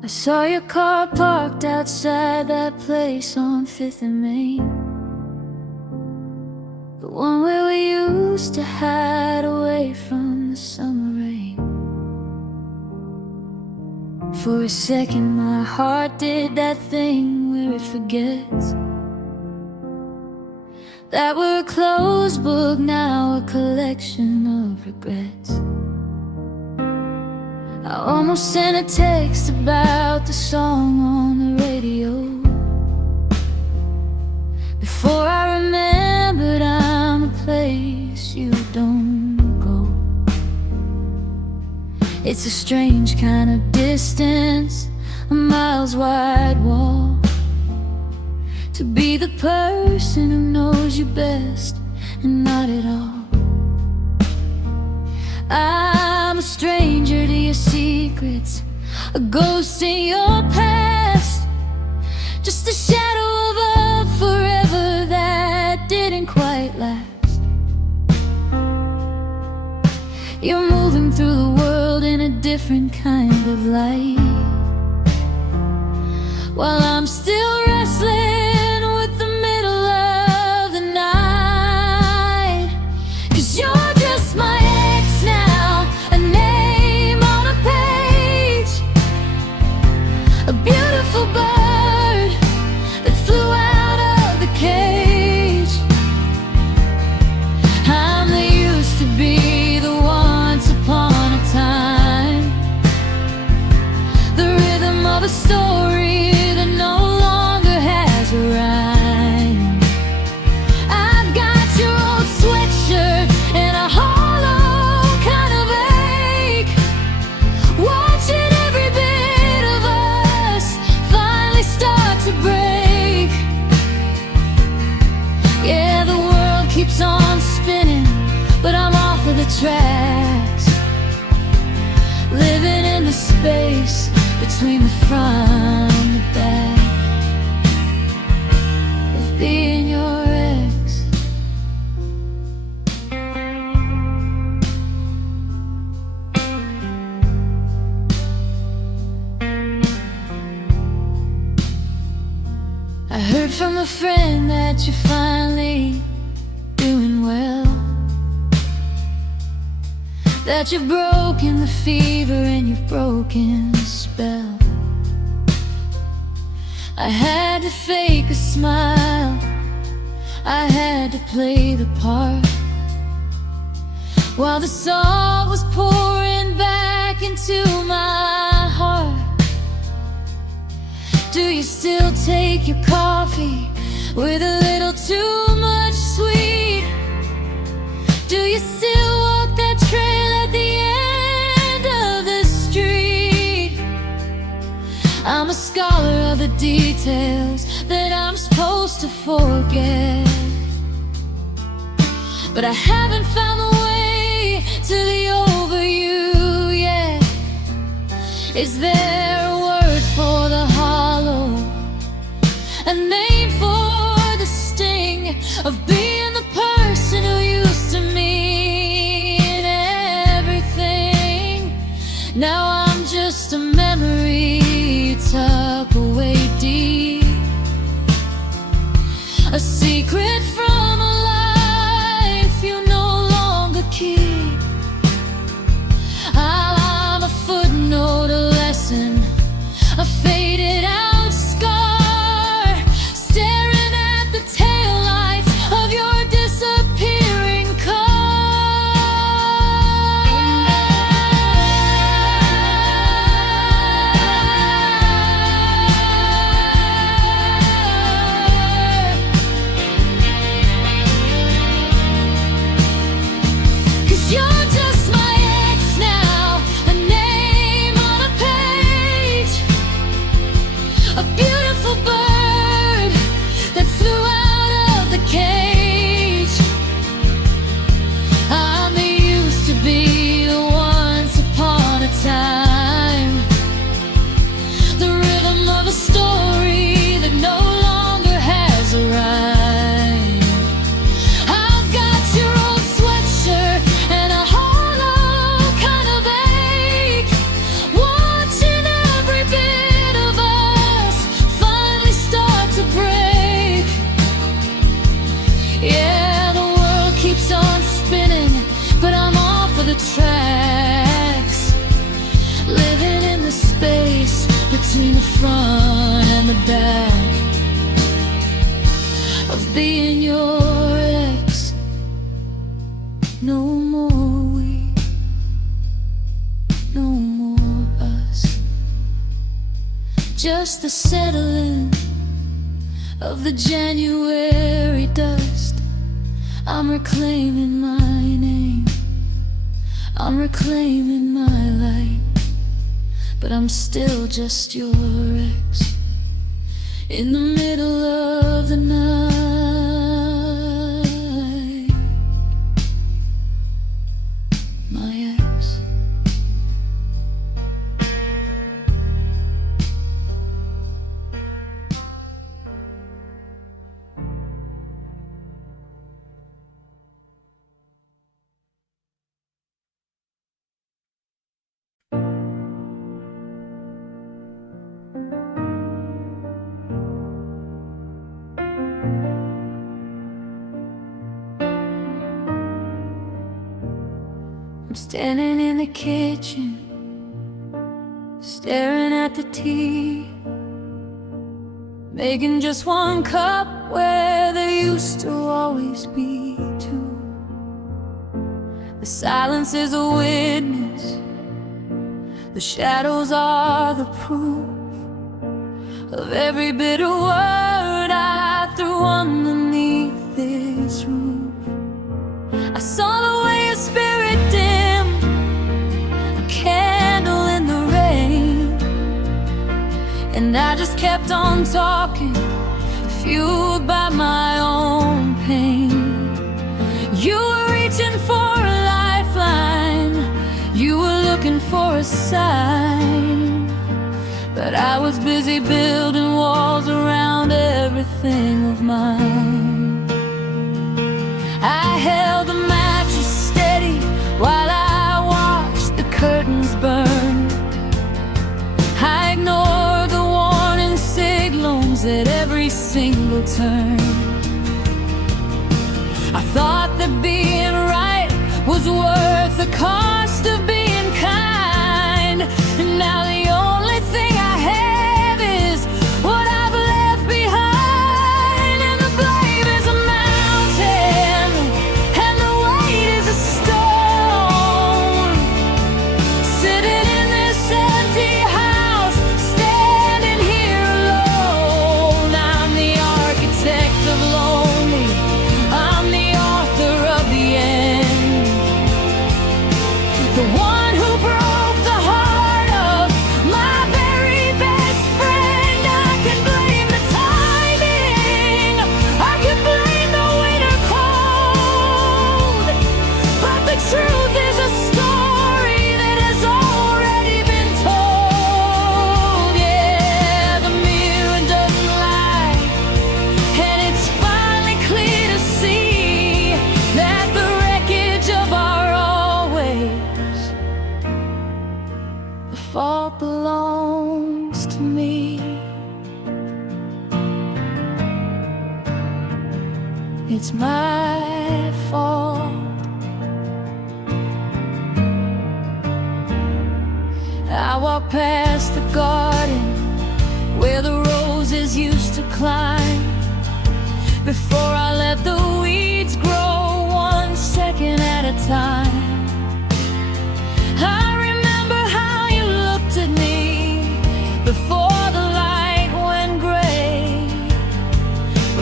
I saw your car parked outside that place on 5th and Main, the one where we used to hide away from the summer rain. For a second my heart did that thing where it forgets that we're a closed book, now a collection of regrets. I almost sent a text about the song on the radio before I remembered I'm a place you don't go. It's a strange kind of distance, a miles wide wall, to be the person who knows you best and not at all. I'm a stranger to your secrets, a ghost in your past, just a shadow of a forever that didn't quite last. You're moving through the world in a different kind of light, while I'm still wrestling with the middle of the night. 'Cause you're just my ex now, a name on a page, a beautiful bird that flew out of the cage. I'm the used to be, the once upon a time, the rhythm of a story that no longer has a rhyme. I've got your old sweatshirt and a hollow kind of ache, watching every bit of us finally start to break. Yeah, the world keeps on spinning, but I'm off of the tracks, living in the space between the front and the back of being your ex. I heard from a friend that you're finally doing well, that you've broken the fever and you've broken the spell. I had to fake a smile, I had to play the part, while the salt was pouring back into my heart. Do you still take your coffee with a little too much sweet? Do you still walk that trail at the end of the street? I'm a scholar of the details that I'm supposed to forget. but I haven't found the way to the over you yet. Is there a word for the hollow, a name for the sting of being the person who used to mean everything? Now I'm just a memory you tuck away deep, a secret from a life you no longer keep. I'm a footnote, a lesson, a faded out scar, staring at the taillights of your disappearing You're just my ex now, a name on a page, a beautiful bird that flew out of the cage. I'm the used to be, the once upon a time, the rhythm of a story that no longer has a rhyme. I've got your old sweatshirt and a hollow kind of ache, watching every bit of us finally start to break. Yeah, the world keeps on spinning, but I'm off of the tracks, living in the space between the front and the back of being your ex. No more we, no more us, just the settling of the January dust. I'm reclaiming my name, I'm reclaiming my light, but I'm still just your ex, in the middle of the night. My ex. I'm standing in the kitchen, staring at the tea, making just one cup where there used to always be two. The silence is a witness, the shadows are the proof of every bitter word I threw underneath this roof. I saw the way your spirit dimmed, a candle in the rain, and I just kept on talking, fueled by my own pain. You were reaching for a lifeline, you were looking for a sign, but I was busy building walls around everything of mine. I held the mattress steady while I watched the curtains burn. I ignored the warning signals at every single turn. I thought that being right was worth the cost of being kind, and now the only thing I have is what I've left behind. And the blame is a mountain, and the weight is a stone, sitting in this empty house, standing here alone. I'm the architect of lonely, I'm the author of the end, the one who broke my fault. I walk past the garden where the roses used to climb, before I let the weeds grow 1 second at a time. I remember how you looked at me before the light went gray,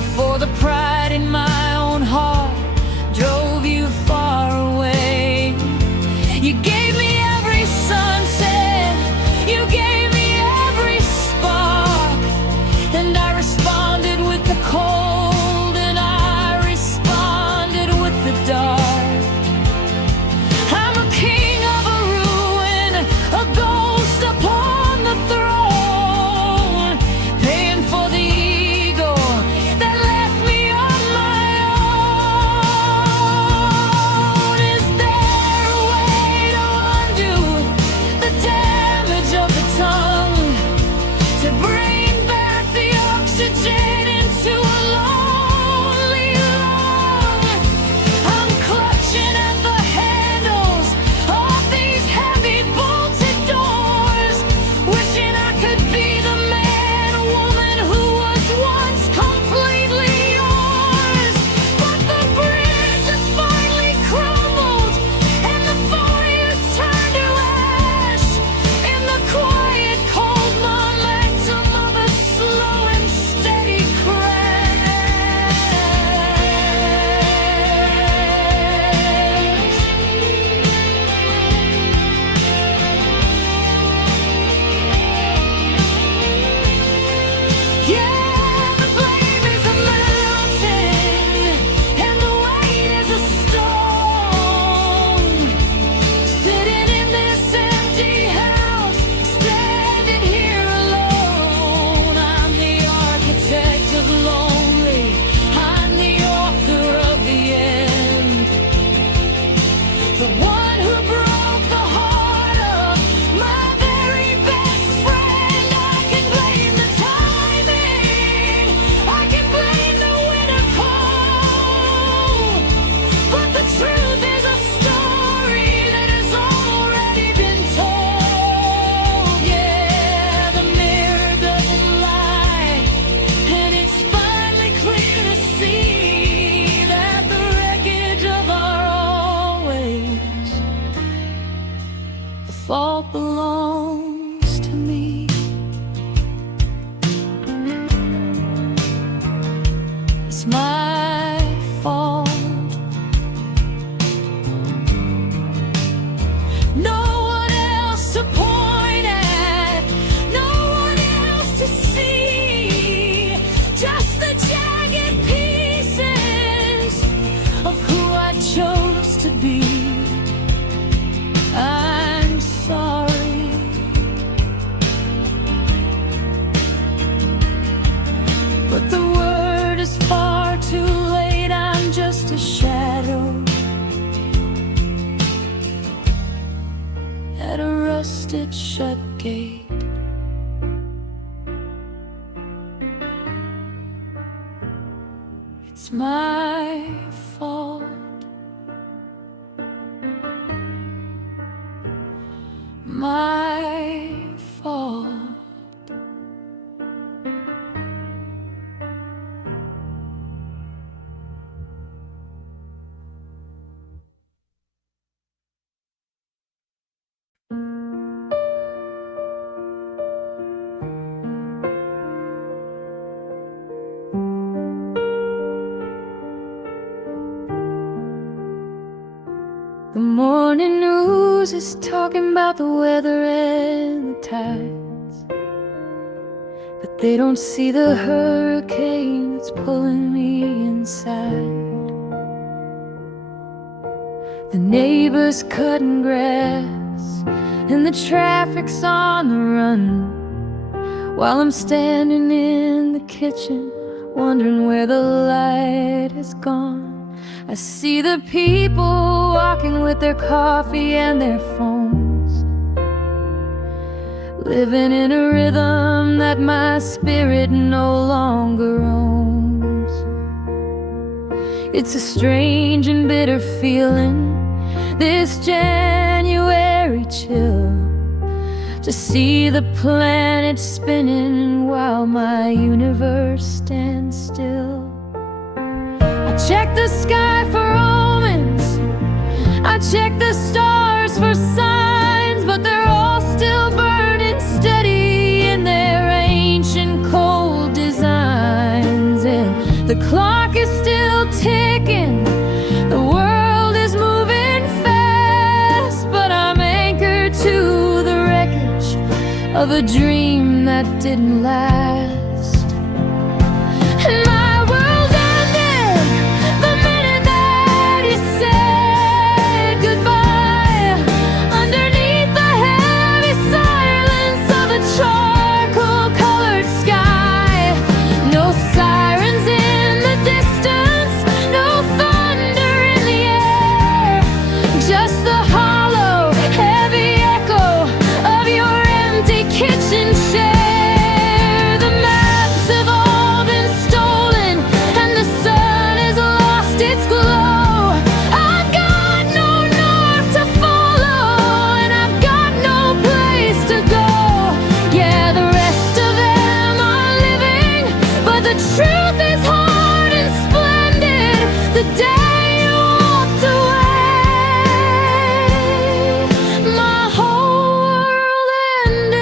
before the pride in my own heart drove you far away. You gave me every sunset, you gave me every spark, and I responded with the cold, and I responded with the dark. I'm a king of a ruin, a ghost upon the throne, paying for the ego that left me on my own. Is there a way to undo the damage of the tongue, to bring back the oxygen into a lonely lung? I'm clutching at the handles of these heavy bolted doors, wishing I could be the man, woman who was once completely yours. But the bridge has finally crumbled, and the fires turned to ash in the quiet, cold momentum of a slow and steady crash. Yeah, the blame is a mountain, and the weight is a stone. Sitting in this empty house, standing here alone. I'm the architect of lonely, I'm the author of the end, the one who broke the heart of my very best friend. I can blame the timing, I can blame the winter cold, but the truth is a story that has already been told. Yeah, the mirror doesn't lie, and it's finally clear to see that the wreckage of our always, the fault belongs to me. It's my fault. No one else to point at, no one else to see, just the jagged pieces of who I chose to be. I'm sorry, but the word is far too late. I'm just a shadow at a rusted shut gate. It's my fault, my fault. The morning news is talking about the weather and the tides, but they don't see the hurricane that's pulling me inside. The neighbors cutting grass, and the traffic's on the run, while I'm standing in the kitchen wondering where the light has gone. I see the people walking with their coffee and their phones, living in a rhythm that my spirit no longer owns. It's a strange and bitter feeling, this January chill, to see the planet spinning while my universe stands still. I check the sky for omens, I check the stars for signs, but they're all still burning steady in their ancient cold designs. And the clock is still ticking, the world is moving fast, but I'm anchored to the wreckage of a dream that didn't last. And my world ended the minute that you said goodbye, underneath the heavy silence of a charcoal-colored sky. No sirens in the distance, no thunder in the air, just the hollow, heavy echo of your empty kitchen chair. The maps have all been stolen, and the sun has lost its glow. I've got no north to follow, and I've got no place to go. Yeah, the rest of them are living, but the truth is hard and splendid. The day you walked away, my whole world ended.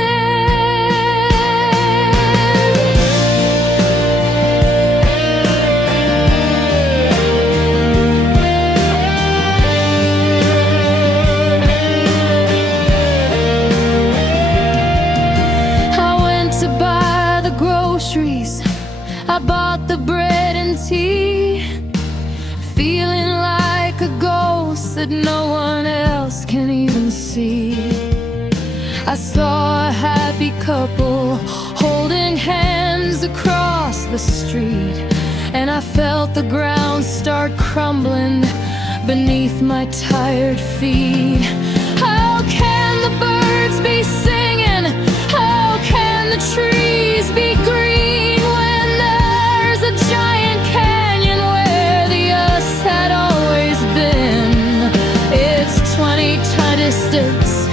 I went to buy the groceries, I bought the bread and tea, feeling like a ghost that no one else can even see. I saw a happy couple holding hands across the street, and I felt the ground start crumbling beneath my tired feet. How can the birds be singing? How can the trees be green when there's a giant canyon where the us had always been? It's 20-ton distance,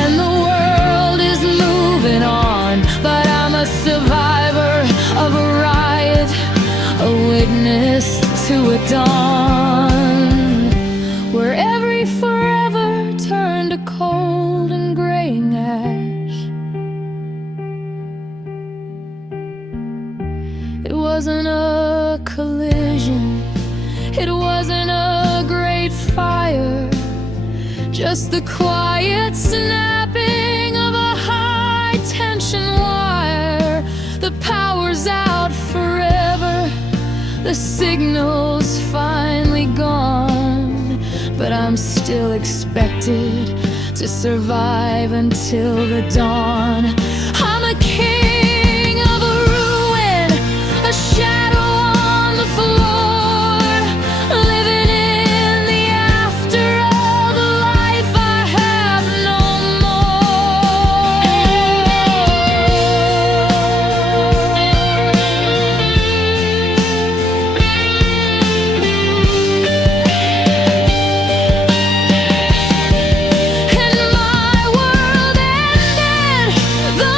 and the world is moving on, but I'm a survivor of a riot, a witness to a dawn where every forever turned to cold and graying ash. It wasn't a collision, it wasn't a great fire, just the quiet snapping of a high-tension wire. The power's out forever, the signal's finally gone, but I'm still expected to survive until the dawn. I'm a king of a ruin, a shadow on the floor, living in the after of a life I have no And my world ended the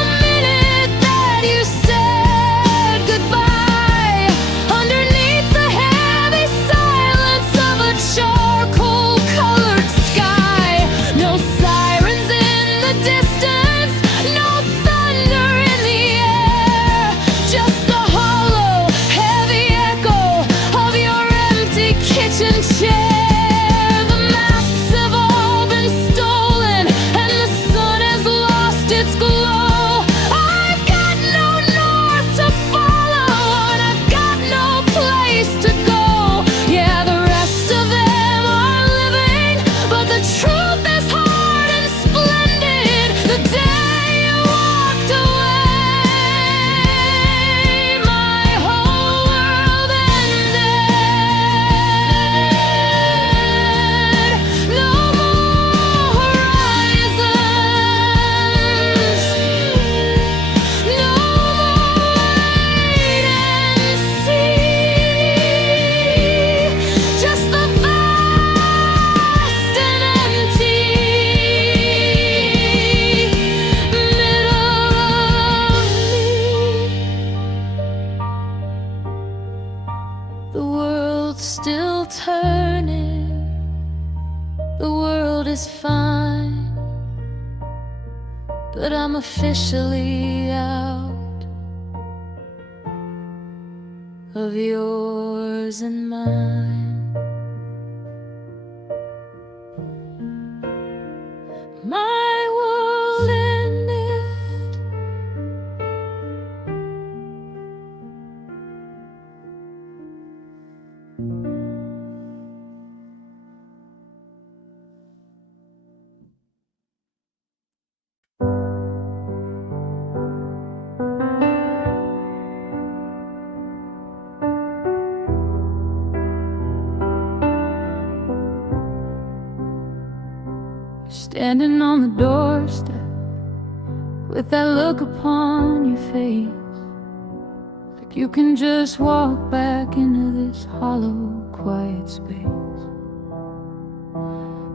is fine, but I'm officially out of yours and mine. My world ended, standing on the doorstep with that look upon your face, like you can just walk back into this hollow, quiet space.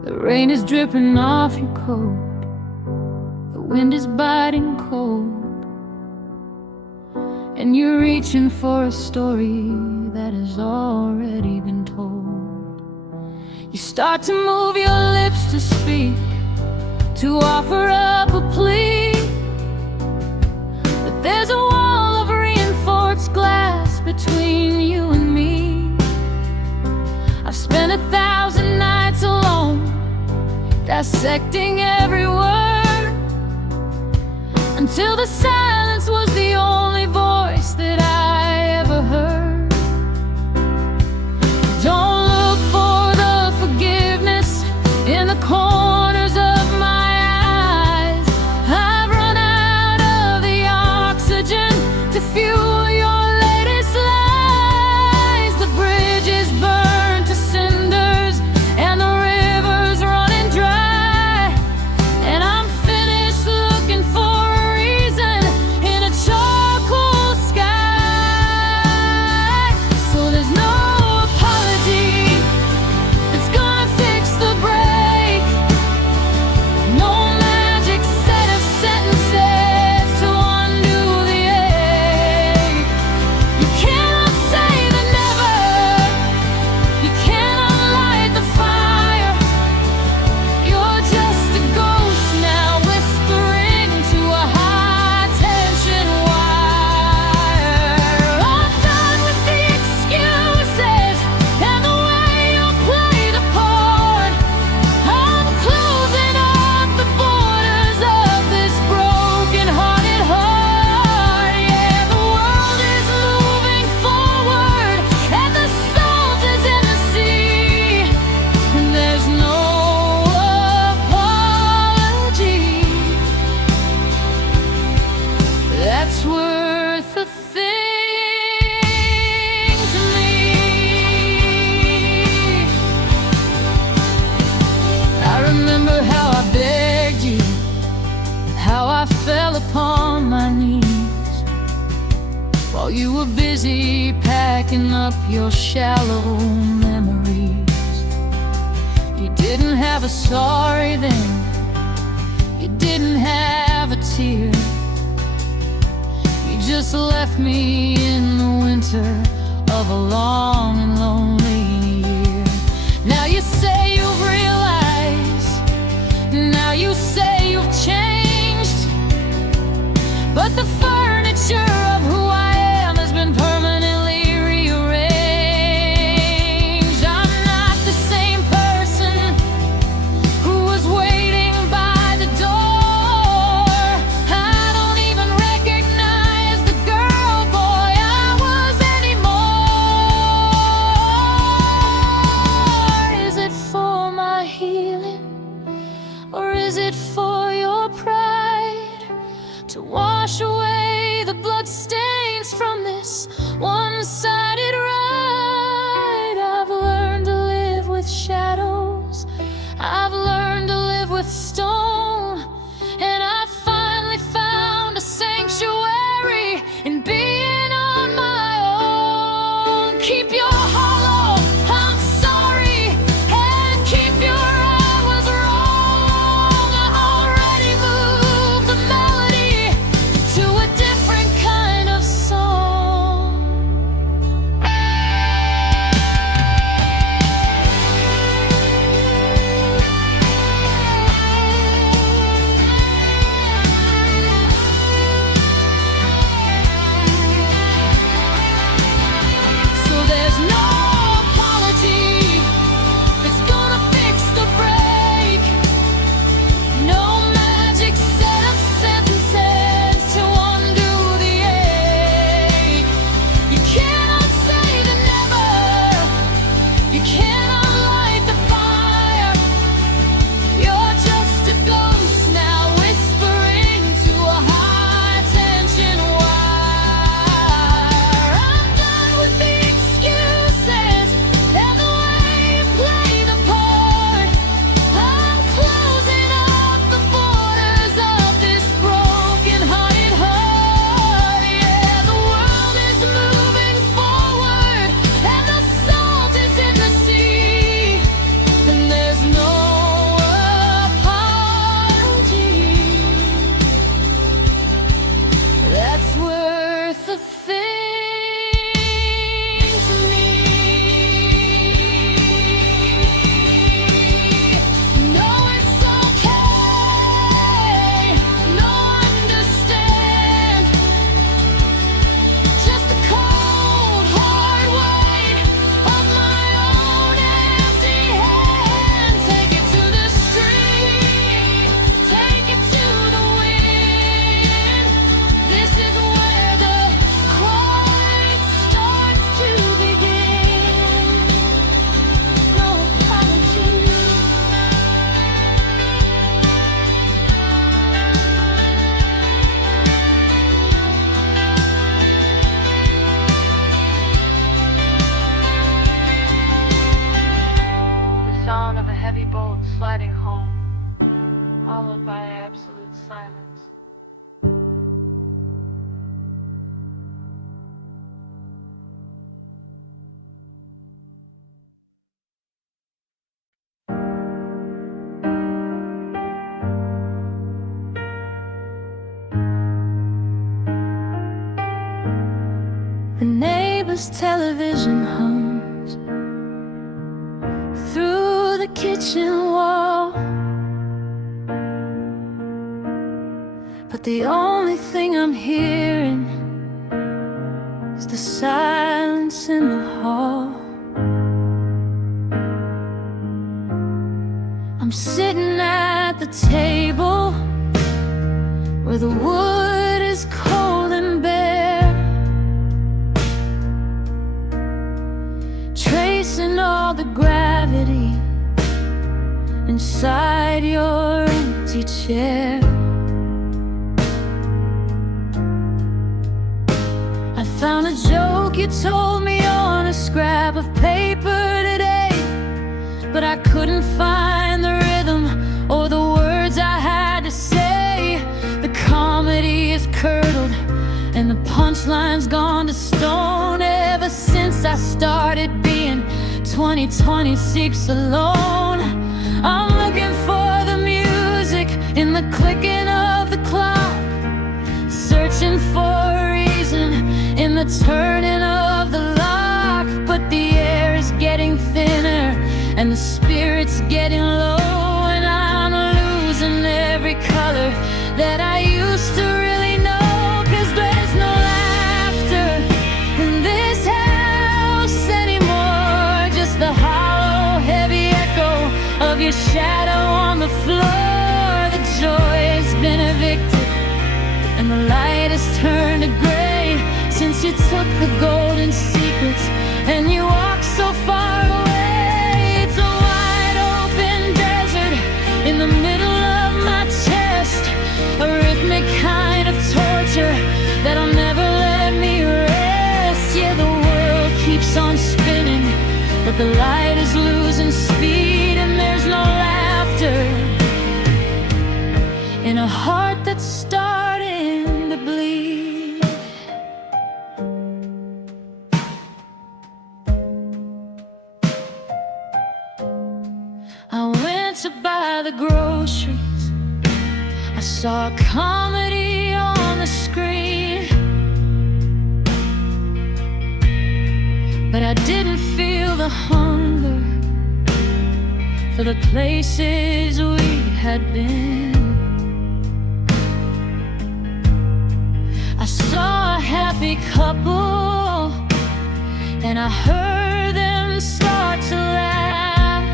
The rain is dripping off your coat, the wind is biting cold, and you're reaching for a story that has already been told. You start to move your lips to speak, to offer up a plea, but there's a wall of reinforced glass between you and me. I've spent 1,000 nights alone, dissecting every word, until the silence was the only voice that I ever heard. Don't look for the forgiveness in the corners of my eyes. I've run out of the oxygen to fuel your latest lies. The bridge is burned to cinders and the river's running dry, and I'm finished looking for a reason in a charcoal sky. So there's no apology that's gonna fix the break, no magic set of sentences to undo the ache. You cannot say the never, you cannot light the fire. You're just a ghost now, whispering to a high-tension wire. I'm done with the excuses and the way you play the part. I'm closing up the borders of this broken-hearted heart. Yeah, the world is moving forward and the salt is in the sea, and there's no apology that's worth a thing to me. I remember how I begged you, how I fell upon my knees, while you were busy packing up your shallow memories. You didn't have a sorry then, you didn't have a tear. You just left me in the winter of a long and lonely year. Now you say you've realized, now you say you've changed, but the furniture of who I am has been permanently rearranged. I'm not the same person who was waiting by the door. I don't even recognize the girl, boy, I was anymore. bolt sliding home, followed by absolute silence. The neighbor's television hums through the kitchen wall, but the only thing I'm hearing is the silence in the hall. I'm sitting at the table where the wood is cold and bare, tracing all the gravity inside your empty chair. I found a joke you told me on a scrap of paper today, but I couldn't find the rhythm or the words I had to say. The comedy is curdled and the punchline's gone to stone. Ever since I started being 2026 alone, I'm looking for the music in the clicking of the clock, searching for a reason in the turning of the lock. But the air is getting thinner and the spirit's getting low, and I'm losing every color that I used to really know. 'Cause there's no laughter in this house anymore, just the hollow, heavy echo of your shadow on the floor. The joy has been evicted and the light has turned to gray since you took the golden secrets and you walked so far away. It's a wide open desert in the middle of my chest, a rhythmic kind of torture that'll never let me rest. Yeah, the world keeps on spinning, but the light is losing speed, and there's no laughter in a heart that's starting to bleed. I went to buy the groceries, I saw a comedy on the screen, but I didn't feel the hunger for the places we had been. I saw a happy couple and I heard them start to laugh,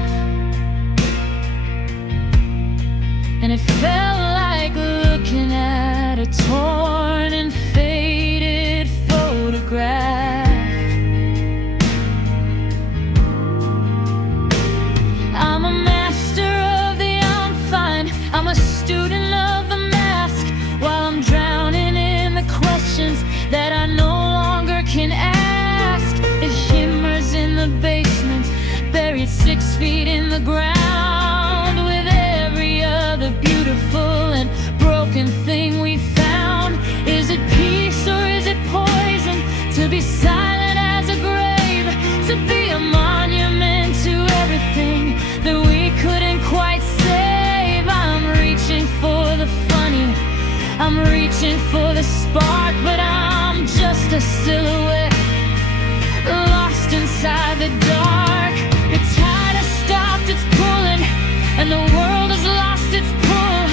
and it felt like looking at a torn and faded photograph. I'm a master of the I'm fine, I'm a student of the mask, while I'm drowning in the questions that I no longer can ask. It shimmers in the basement, buried 6 feet in the ground, with every other beautiful and broken thing we found. Is it peace or is it poison? To be silent as a grave, to be a monument to everything that we couldn't quite save. I'm reaching for the funny, I'm reaching for the spark, but I'm just a silhouette lost inside the dark. The tide has stopped its pulling and the world has lost its pull.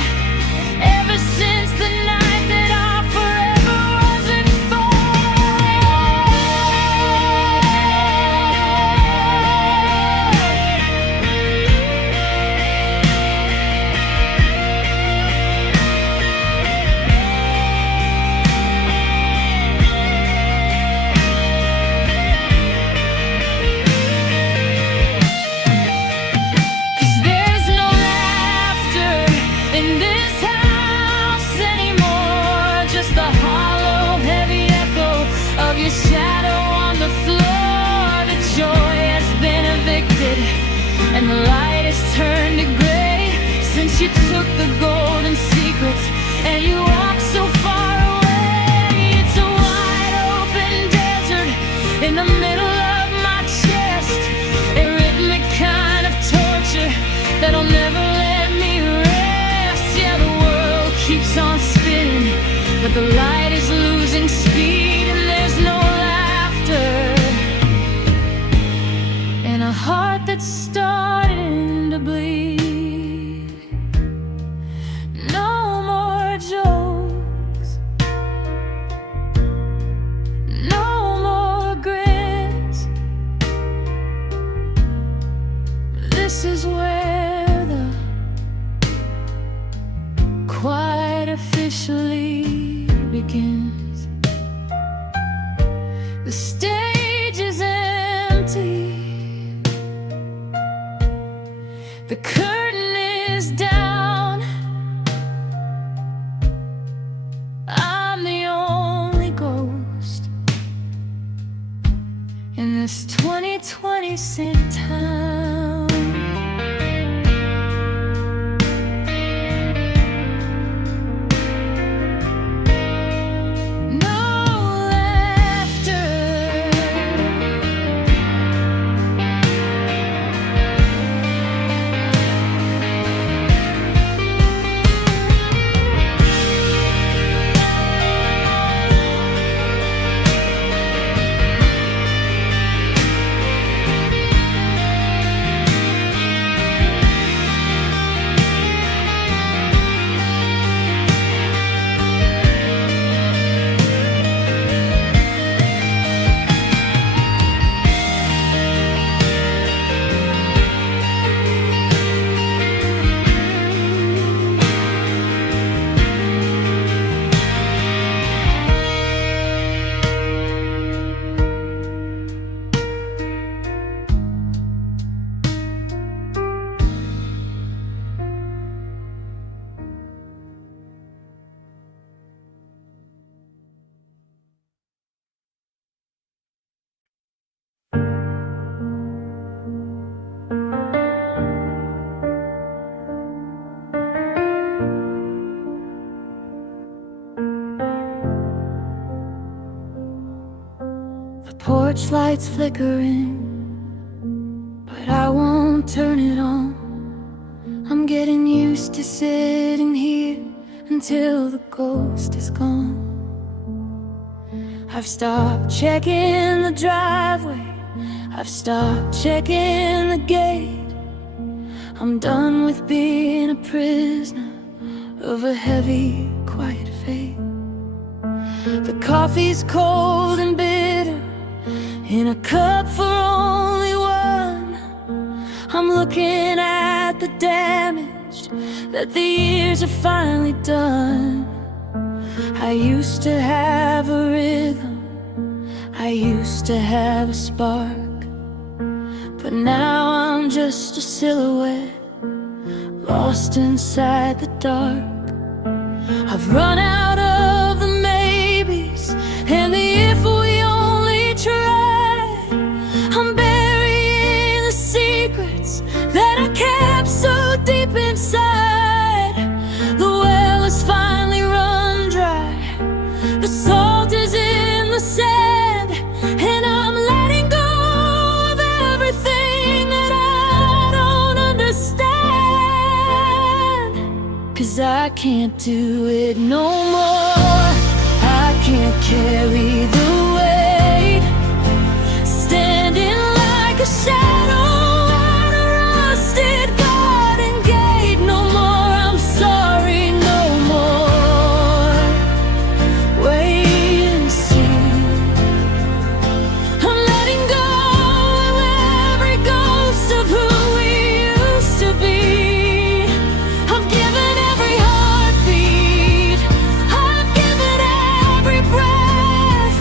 Ever since the night that our forever wasn't you took the golden secrets and you walked so far away. It's a wide open desert in the middle of my chest, a rhythmic kind of torture that'll never let me rest. Yeah, the world keeps on spinning, but the light is losing speed and there's no laughter, and a heart that's starting to bleed. No more jokes, no more grins. This is where the quiet officially begins. The stage is empty, the curtain is down. I'm the only ghost in this 2020 city town. Porch lights flickering, but I won't turn it on. I'm getting used to sitting here until the ghost is gone. I've stopped checking the driveway, I've stopped checking the gate. I'm done with being a prisoner of a heavy, quiet fate. The coffee's cold and bitter in a cup for only one. I'm looking at the damage that the years have finally done. I used to have a rhythm, I used to have a spark, but now I'm just a silhouette lost inside the dark. I've run out of the maybes and the if we only tried. I'm burying the secrets that I kept so deep inside. The well has finally run dry, the salt is in the sand, and I'm letting go of everything that I don't understand. 'Cause I can't do it no more, I can't carry the weight, standing like a shadow at a rusted garden gate. No more, I'm sorry, no more. Wait and see. I'm letting go of every ghost of who we used to be. I've given every heartbeat, I've given every breath.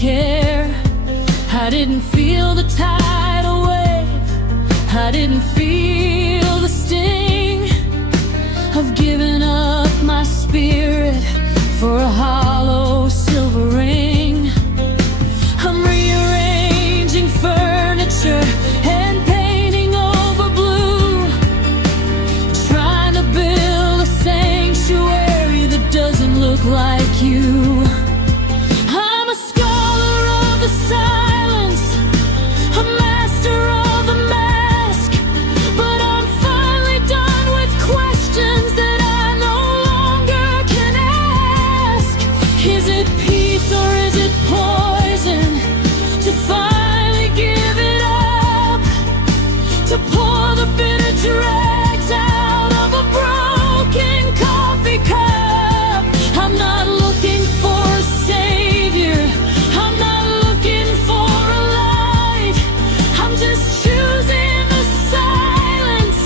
care. I didn't feel the tidal wave. I didn't feel the sting of giving up my spirit for a hollow silver ring. I'm rearranging furniture and painting over blue, trying to build a sanctuary that doesn't look like you. I'm a scholar of the silence, a master of the mask, but I'm finally done with questions that I no longer can ask. Is it peace or is it poison to finally give it up, to pour the bitter dregs out of a broken coffee cup? I'm not looking for a savior, I'm not looking for a light. I'm just choosing the silence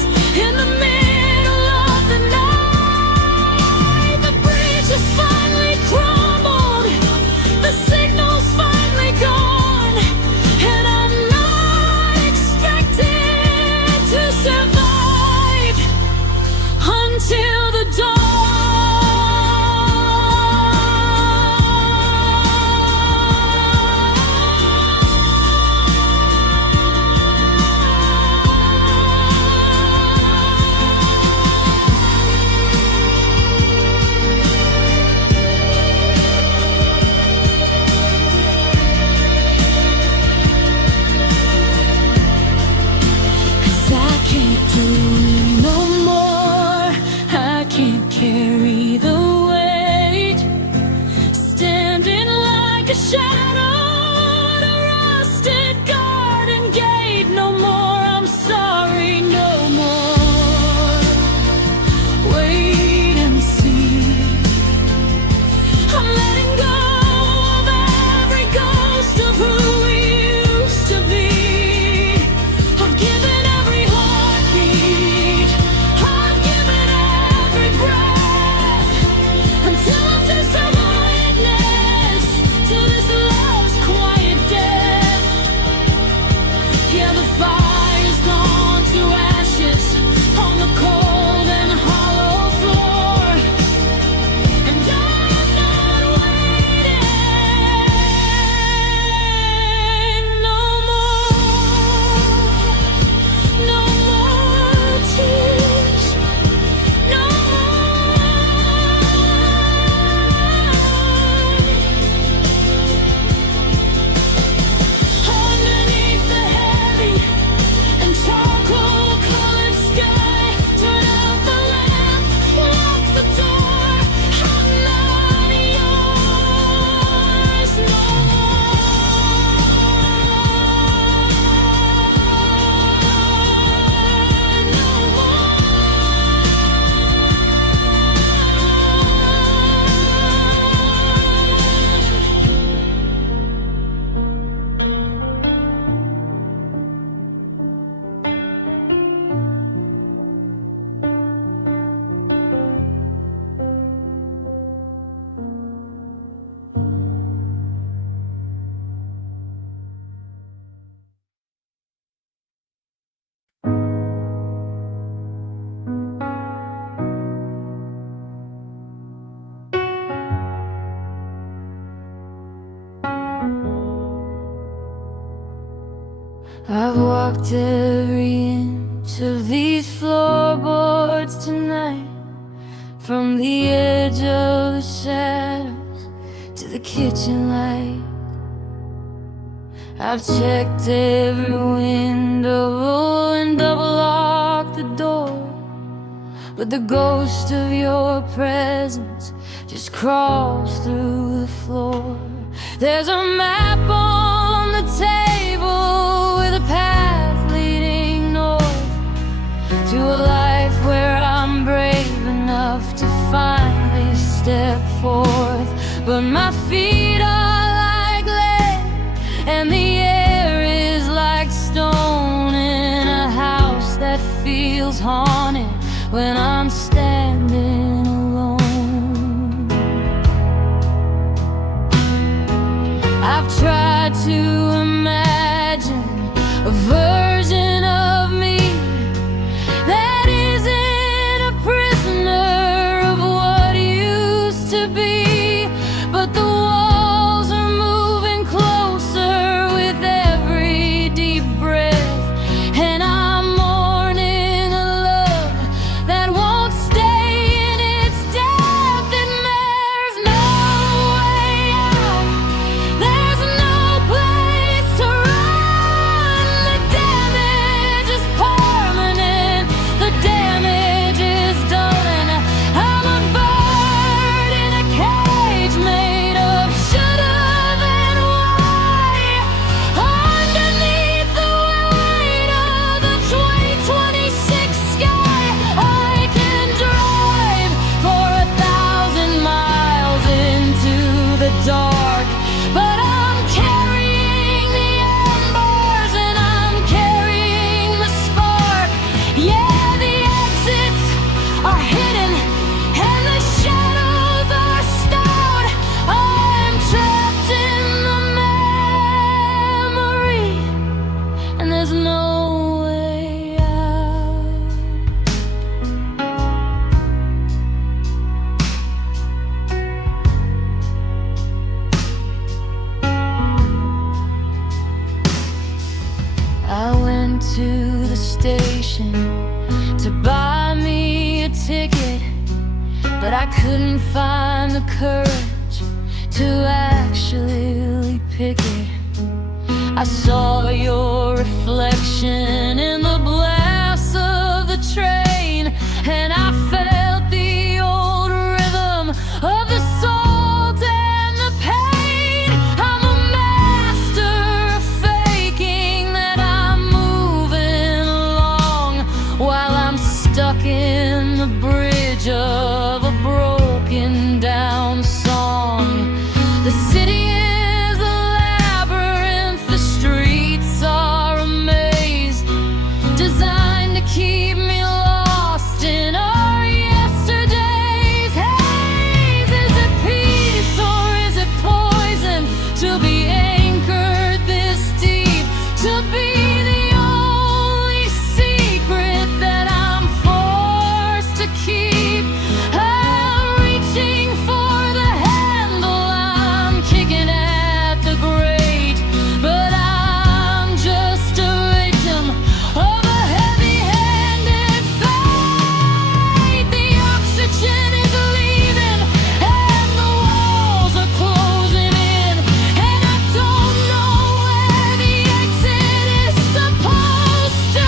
in the middle of the night. The bridge has finally crumbled, the signal's finally gone, and I'm not expected to survive until the dawn. Cause I can't do it no more. I can't carry the weight, standing like a shadow at a rusted garden gate. No more, I'm sorry, no more. Wait and see. I'm letting go of every ghost of who we used to be. I've given every heartbeat, I've given every breath, until I'm just a witness to this love's quiet death. Yeah, the fire's gone to ashes on the cold and hollow floor, and I'm not waiting no more. No more tears, no more. Underneath the heavy and charcoal-colored sky, turn out the lamp, lock the door. I'm not yours no I've walked every inch of these floorboards tonight, from the edge of the shadows to the kitchen light. I've checked every window and double-locked the door, but the ghost of your presence just crawls through the floor. There's a map on the table with a path leading north to a life where I'm brave enough to finally step forth. But my feet are like lead and the air is like stone in a house that feels haunted when I'm standing alone. I've tried station to buy me a ticket, but I couldn't find the courage to actually pick it. I saw your reflection in the blast of the train, and I felt the old rhythm of the salt and the pain. I'm a master of faking that I'm moving along while I'm stuck in the bridge of a broken down song. The city is a labyrinth, the streets are a maze, designed to keep me lost in our yesterday's haze. Is it peace or is it poison to be anchored this deep, to be the only secret that I'm forced to keep? I'm reaching for the handle, I'm kicking at the grate, but I'm just a victim of a heavy-handed fate. The oxygen is leaving and the walls are closing in, and I don't know where the exit is supposed to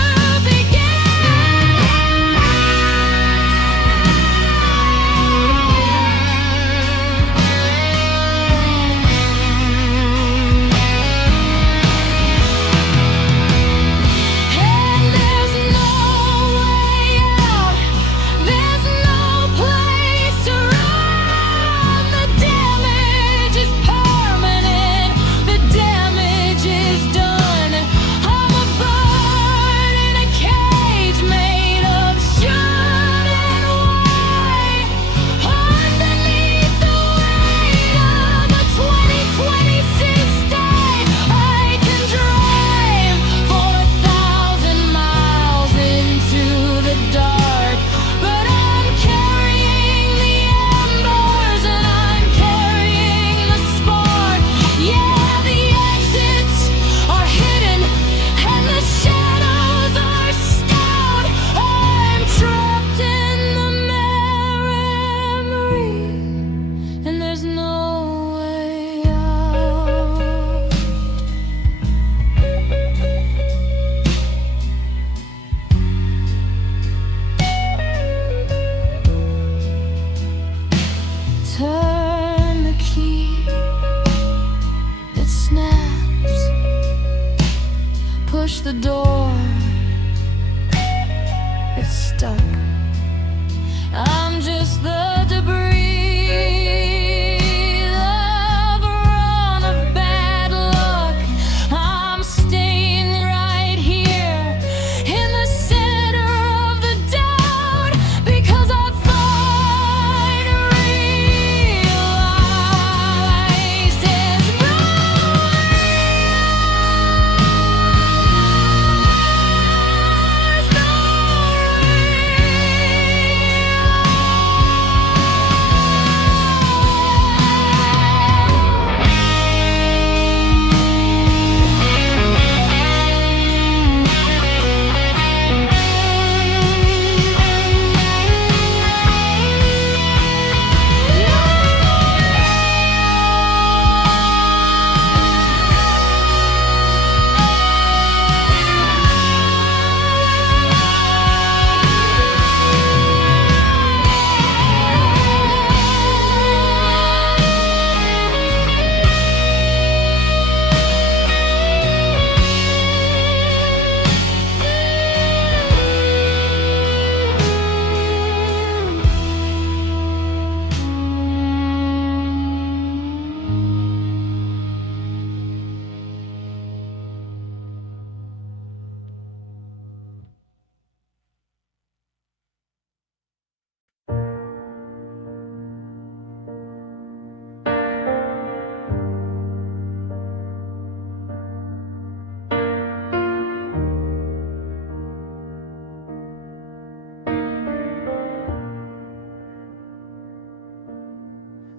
And there's no way out, there's no place to run. The damage is permanent, the damage is done. I'm a bird in a cage made of should and why. Underneath the weight of a 2026 day, I can drive for 1,000 miles into the dark, but I'm carrying the embers and I'm carrying the spark. Yeah, the exits are hidden and the shadows are stout. I'm trapped in the memory, and there's no way out. Turn the key, it snaps. Push the door, it's stuck. I'm just the debris, the run of bad luck. I'm staying right here in the center of the doubt, because I finally realized there's no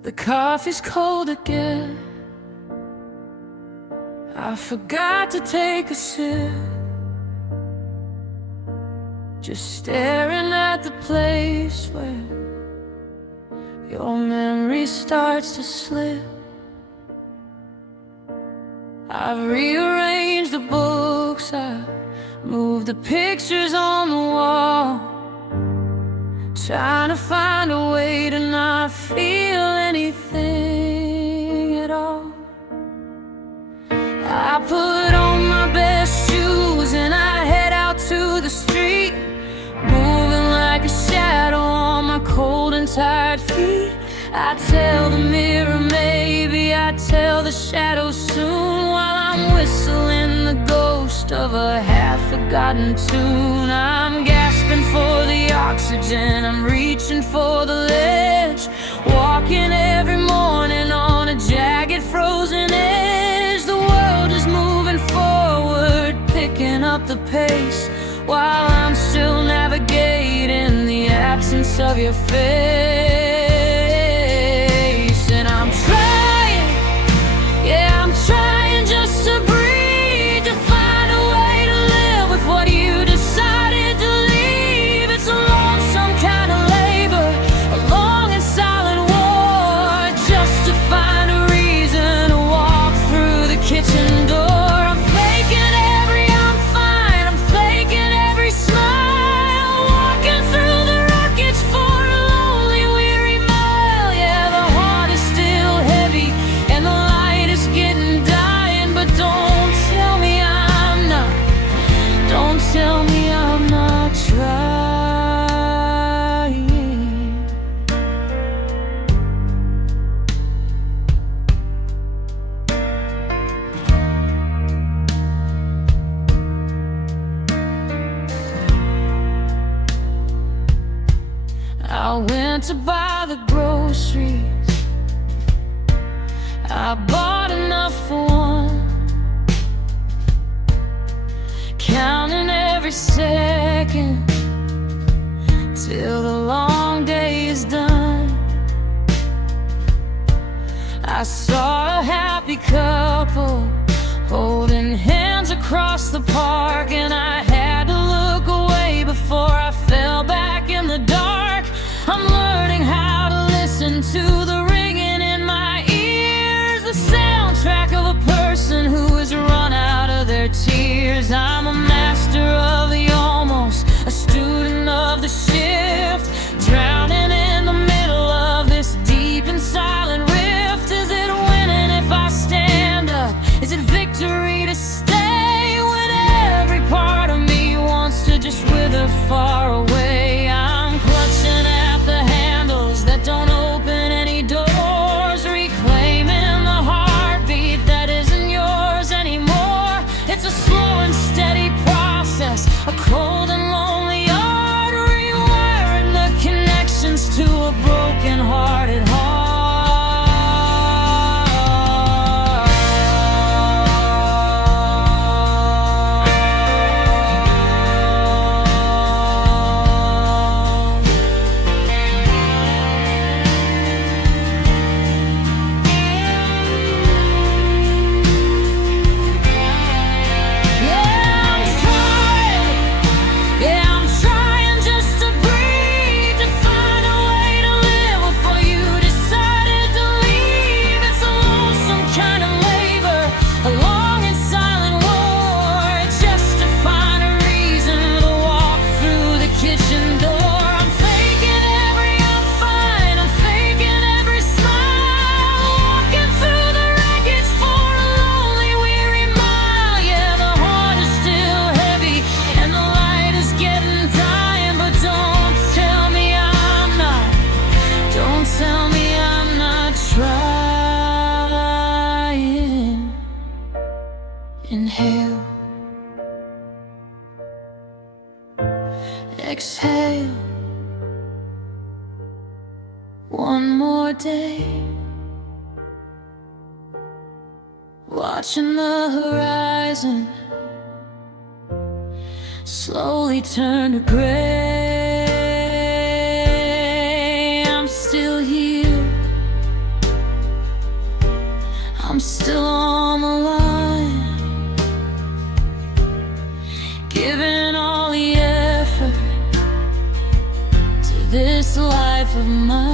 The coffee's cold again. I forgot to take a sip. just staring at the place where your memory starts to slip. I've rearranged the books, I've moved the pictures on the wall, trying to find a way to not feel anything at all. I put on my best shoes and I head out to the street, moving like a shadow on my cold and tired feet. I tell the mirror maybe, I tell the shadows soon, while I'm whistling the ghost of a half-forgotten tune. I'm gasping for the oxygen, I'm reaching for the ledge, walking every morning on a jagged frozen edge. The world is moving forward, picking up the pace, while I'm still navigating the absence of your face. And I'm trying, yeah, I'm trying just to breathe, to find a way to live with what you decided to leave. It's a lonesome kind of labor, a long and silent war, just to find a reason to walk through the kitchen door. I'm faking every I'm fine, I'm faking every smile, walking through the wreckage for a lonely, weary mile. Yeah, the heart is still heavy and the light is getting dying, but don't tell me I'm not, don't tell me I'm not trying. I went to buy the groceries, I bought enough for one, counting every second till the long day is done. I saw a happy couple holding hands across the park, and I had to look away before I fell back in the dark. I'm learning how to listen to the ringing in my ears, the soundtrack of a person who has run out of their tears. I'm a master of the almost, a student of the shift, drowning in the middle of this deep and silent rift. Is it winning if I stand up? Is it victory to stay when every part of me wants to just wither far away? I'm clutching at the handles that don't open any doors, reclaiming the heartbeat that isn't yours anymore. It's a slow and steady process, a cold and lonely art, rewiring the connections to a broken-hearted heart. Inhale, exhale, one more day, watching the horizon slowly turn to gray. I'm still here, I'm still on the line, giving all the effort of mine.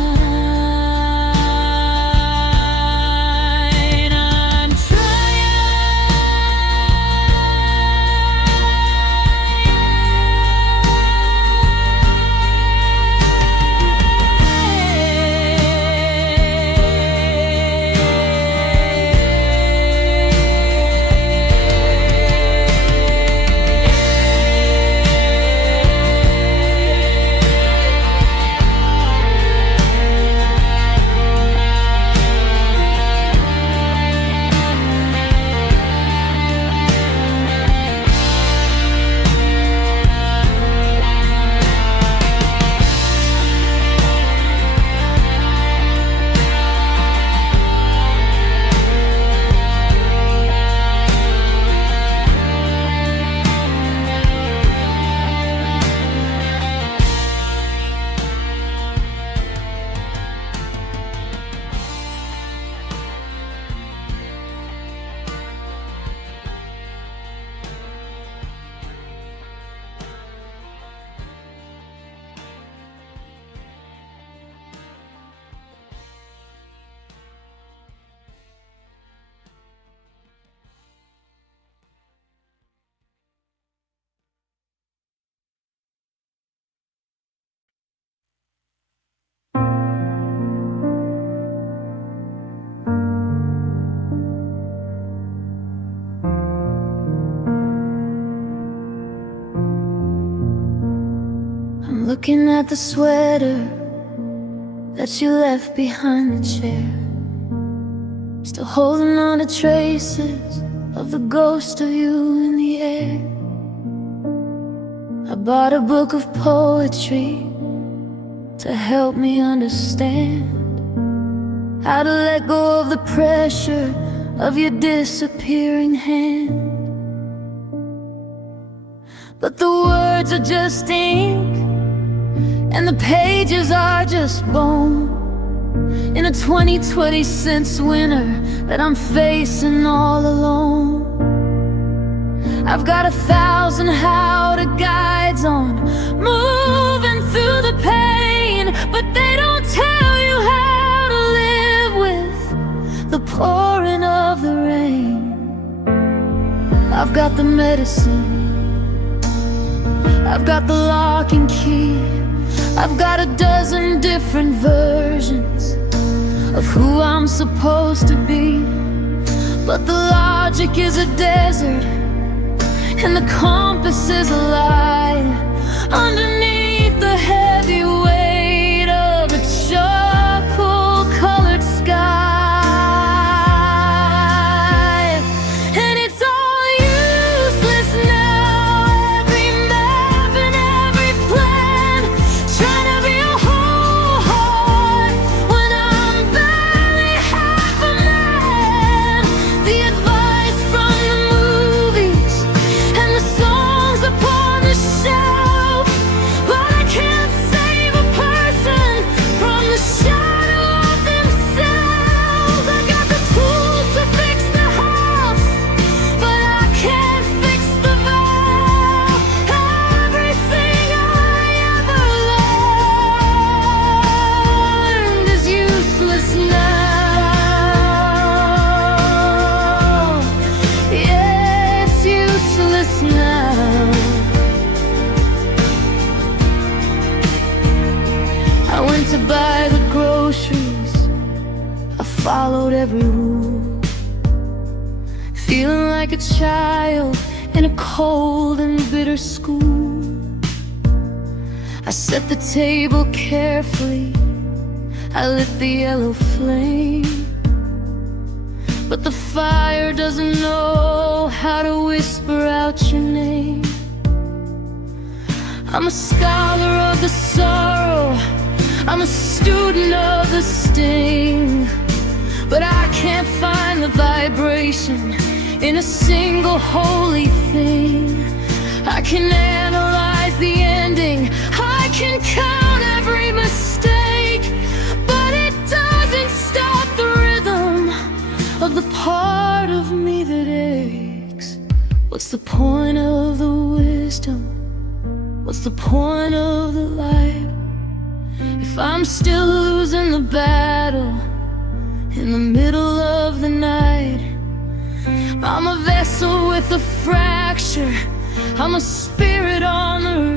I'm looking at the sweater that you left behind the chair, still holding on to traces of the ghost of you in the air. I bought a book of poetry to help me understand how to let go of the pressure of your disappearing hand. But the words are just ink, and the pages are just bone, in a 20/20 cents winter that I'm facing all alone. I've got 1,000 how-to guides on moving through the pain, but they don't tell you how to live with the pouring of the rain. I've got the medicine, I've got the lock and key, I've got a dozen different versions of who I'm supposed to be. But the logic is a desert, and the compass is a lie underneath the heavy weight of a charcoal-colored sky. And it's all useless now, every map and every plan, trying to be a whole heart when I'm barely half a man. The advice from the movies and the songs upon the shelf, but I can't save a person from the shadow of themselves. I got the tools to fix the house, but I can't fix the vow. Everything I ever learned is useless now. Yeah, it's useless now. I went to buy the groceries, I followed every rule, feeling like a child in a cold and bitter school. I set the table carefully, I lit the yellow flame, but the fire doesn't know how to whisper out your name. I'm a scholar of the sorrow, I'm a student of the sting, but I can't find the vibration in a single holy thing. I can analyze the ending, I can count every mistake, but it doesn't stop the rhythm of the part of me that aches. What's the point of the wisdom? What's the point of the light if I'm still losing the battle in the middle of the night. I'm a vessel with a fracture, I'm a spirit on the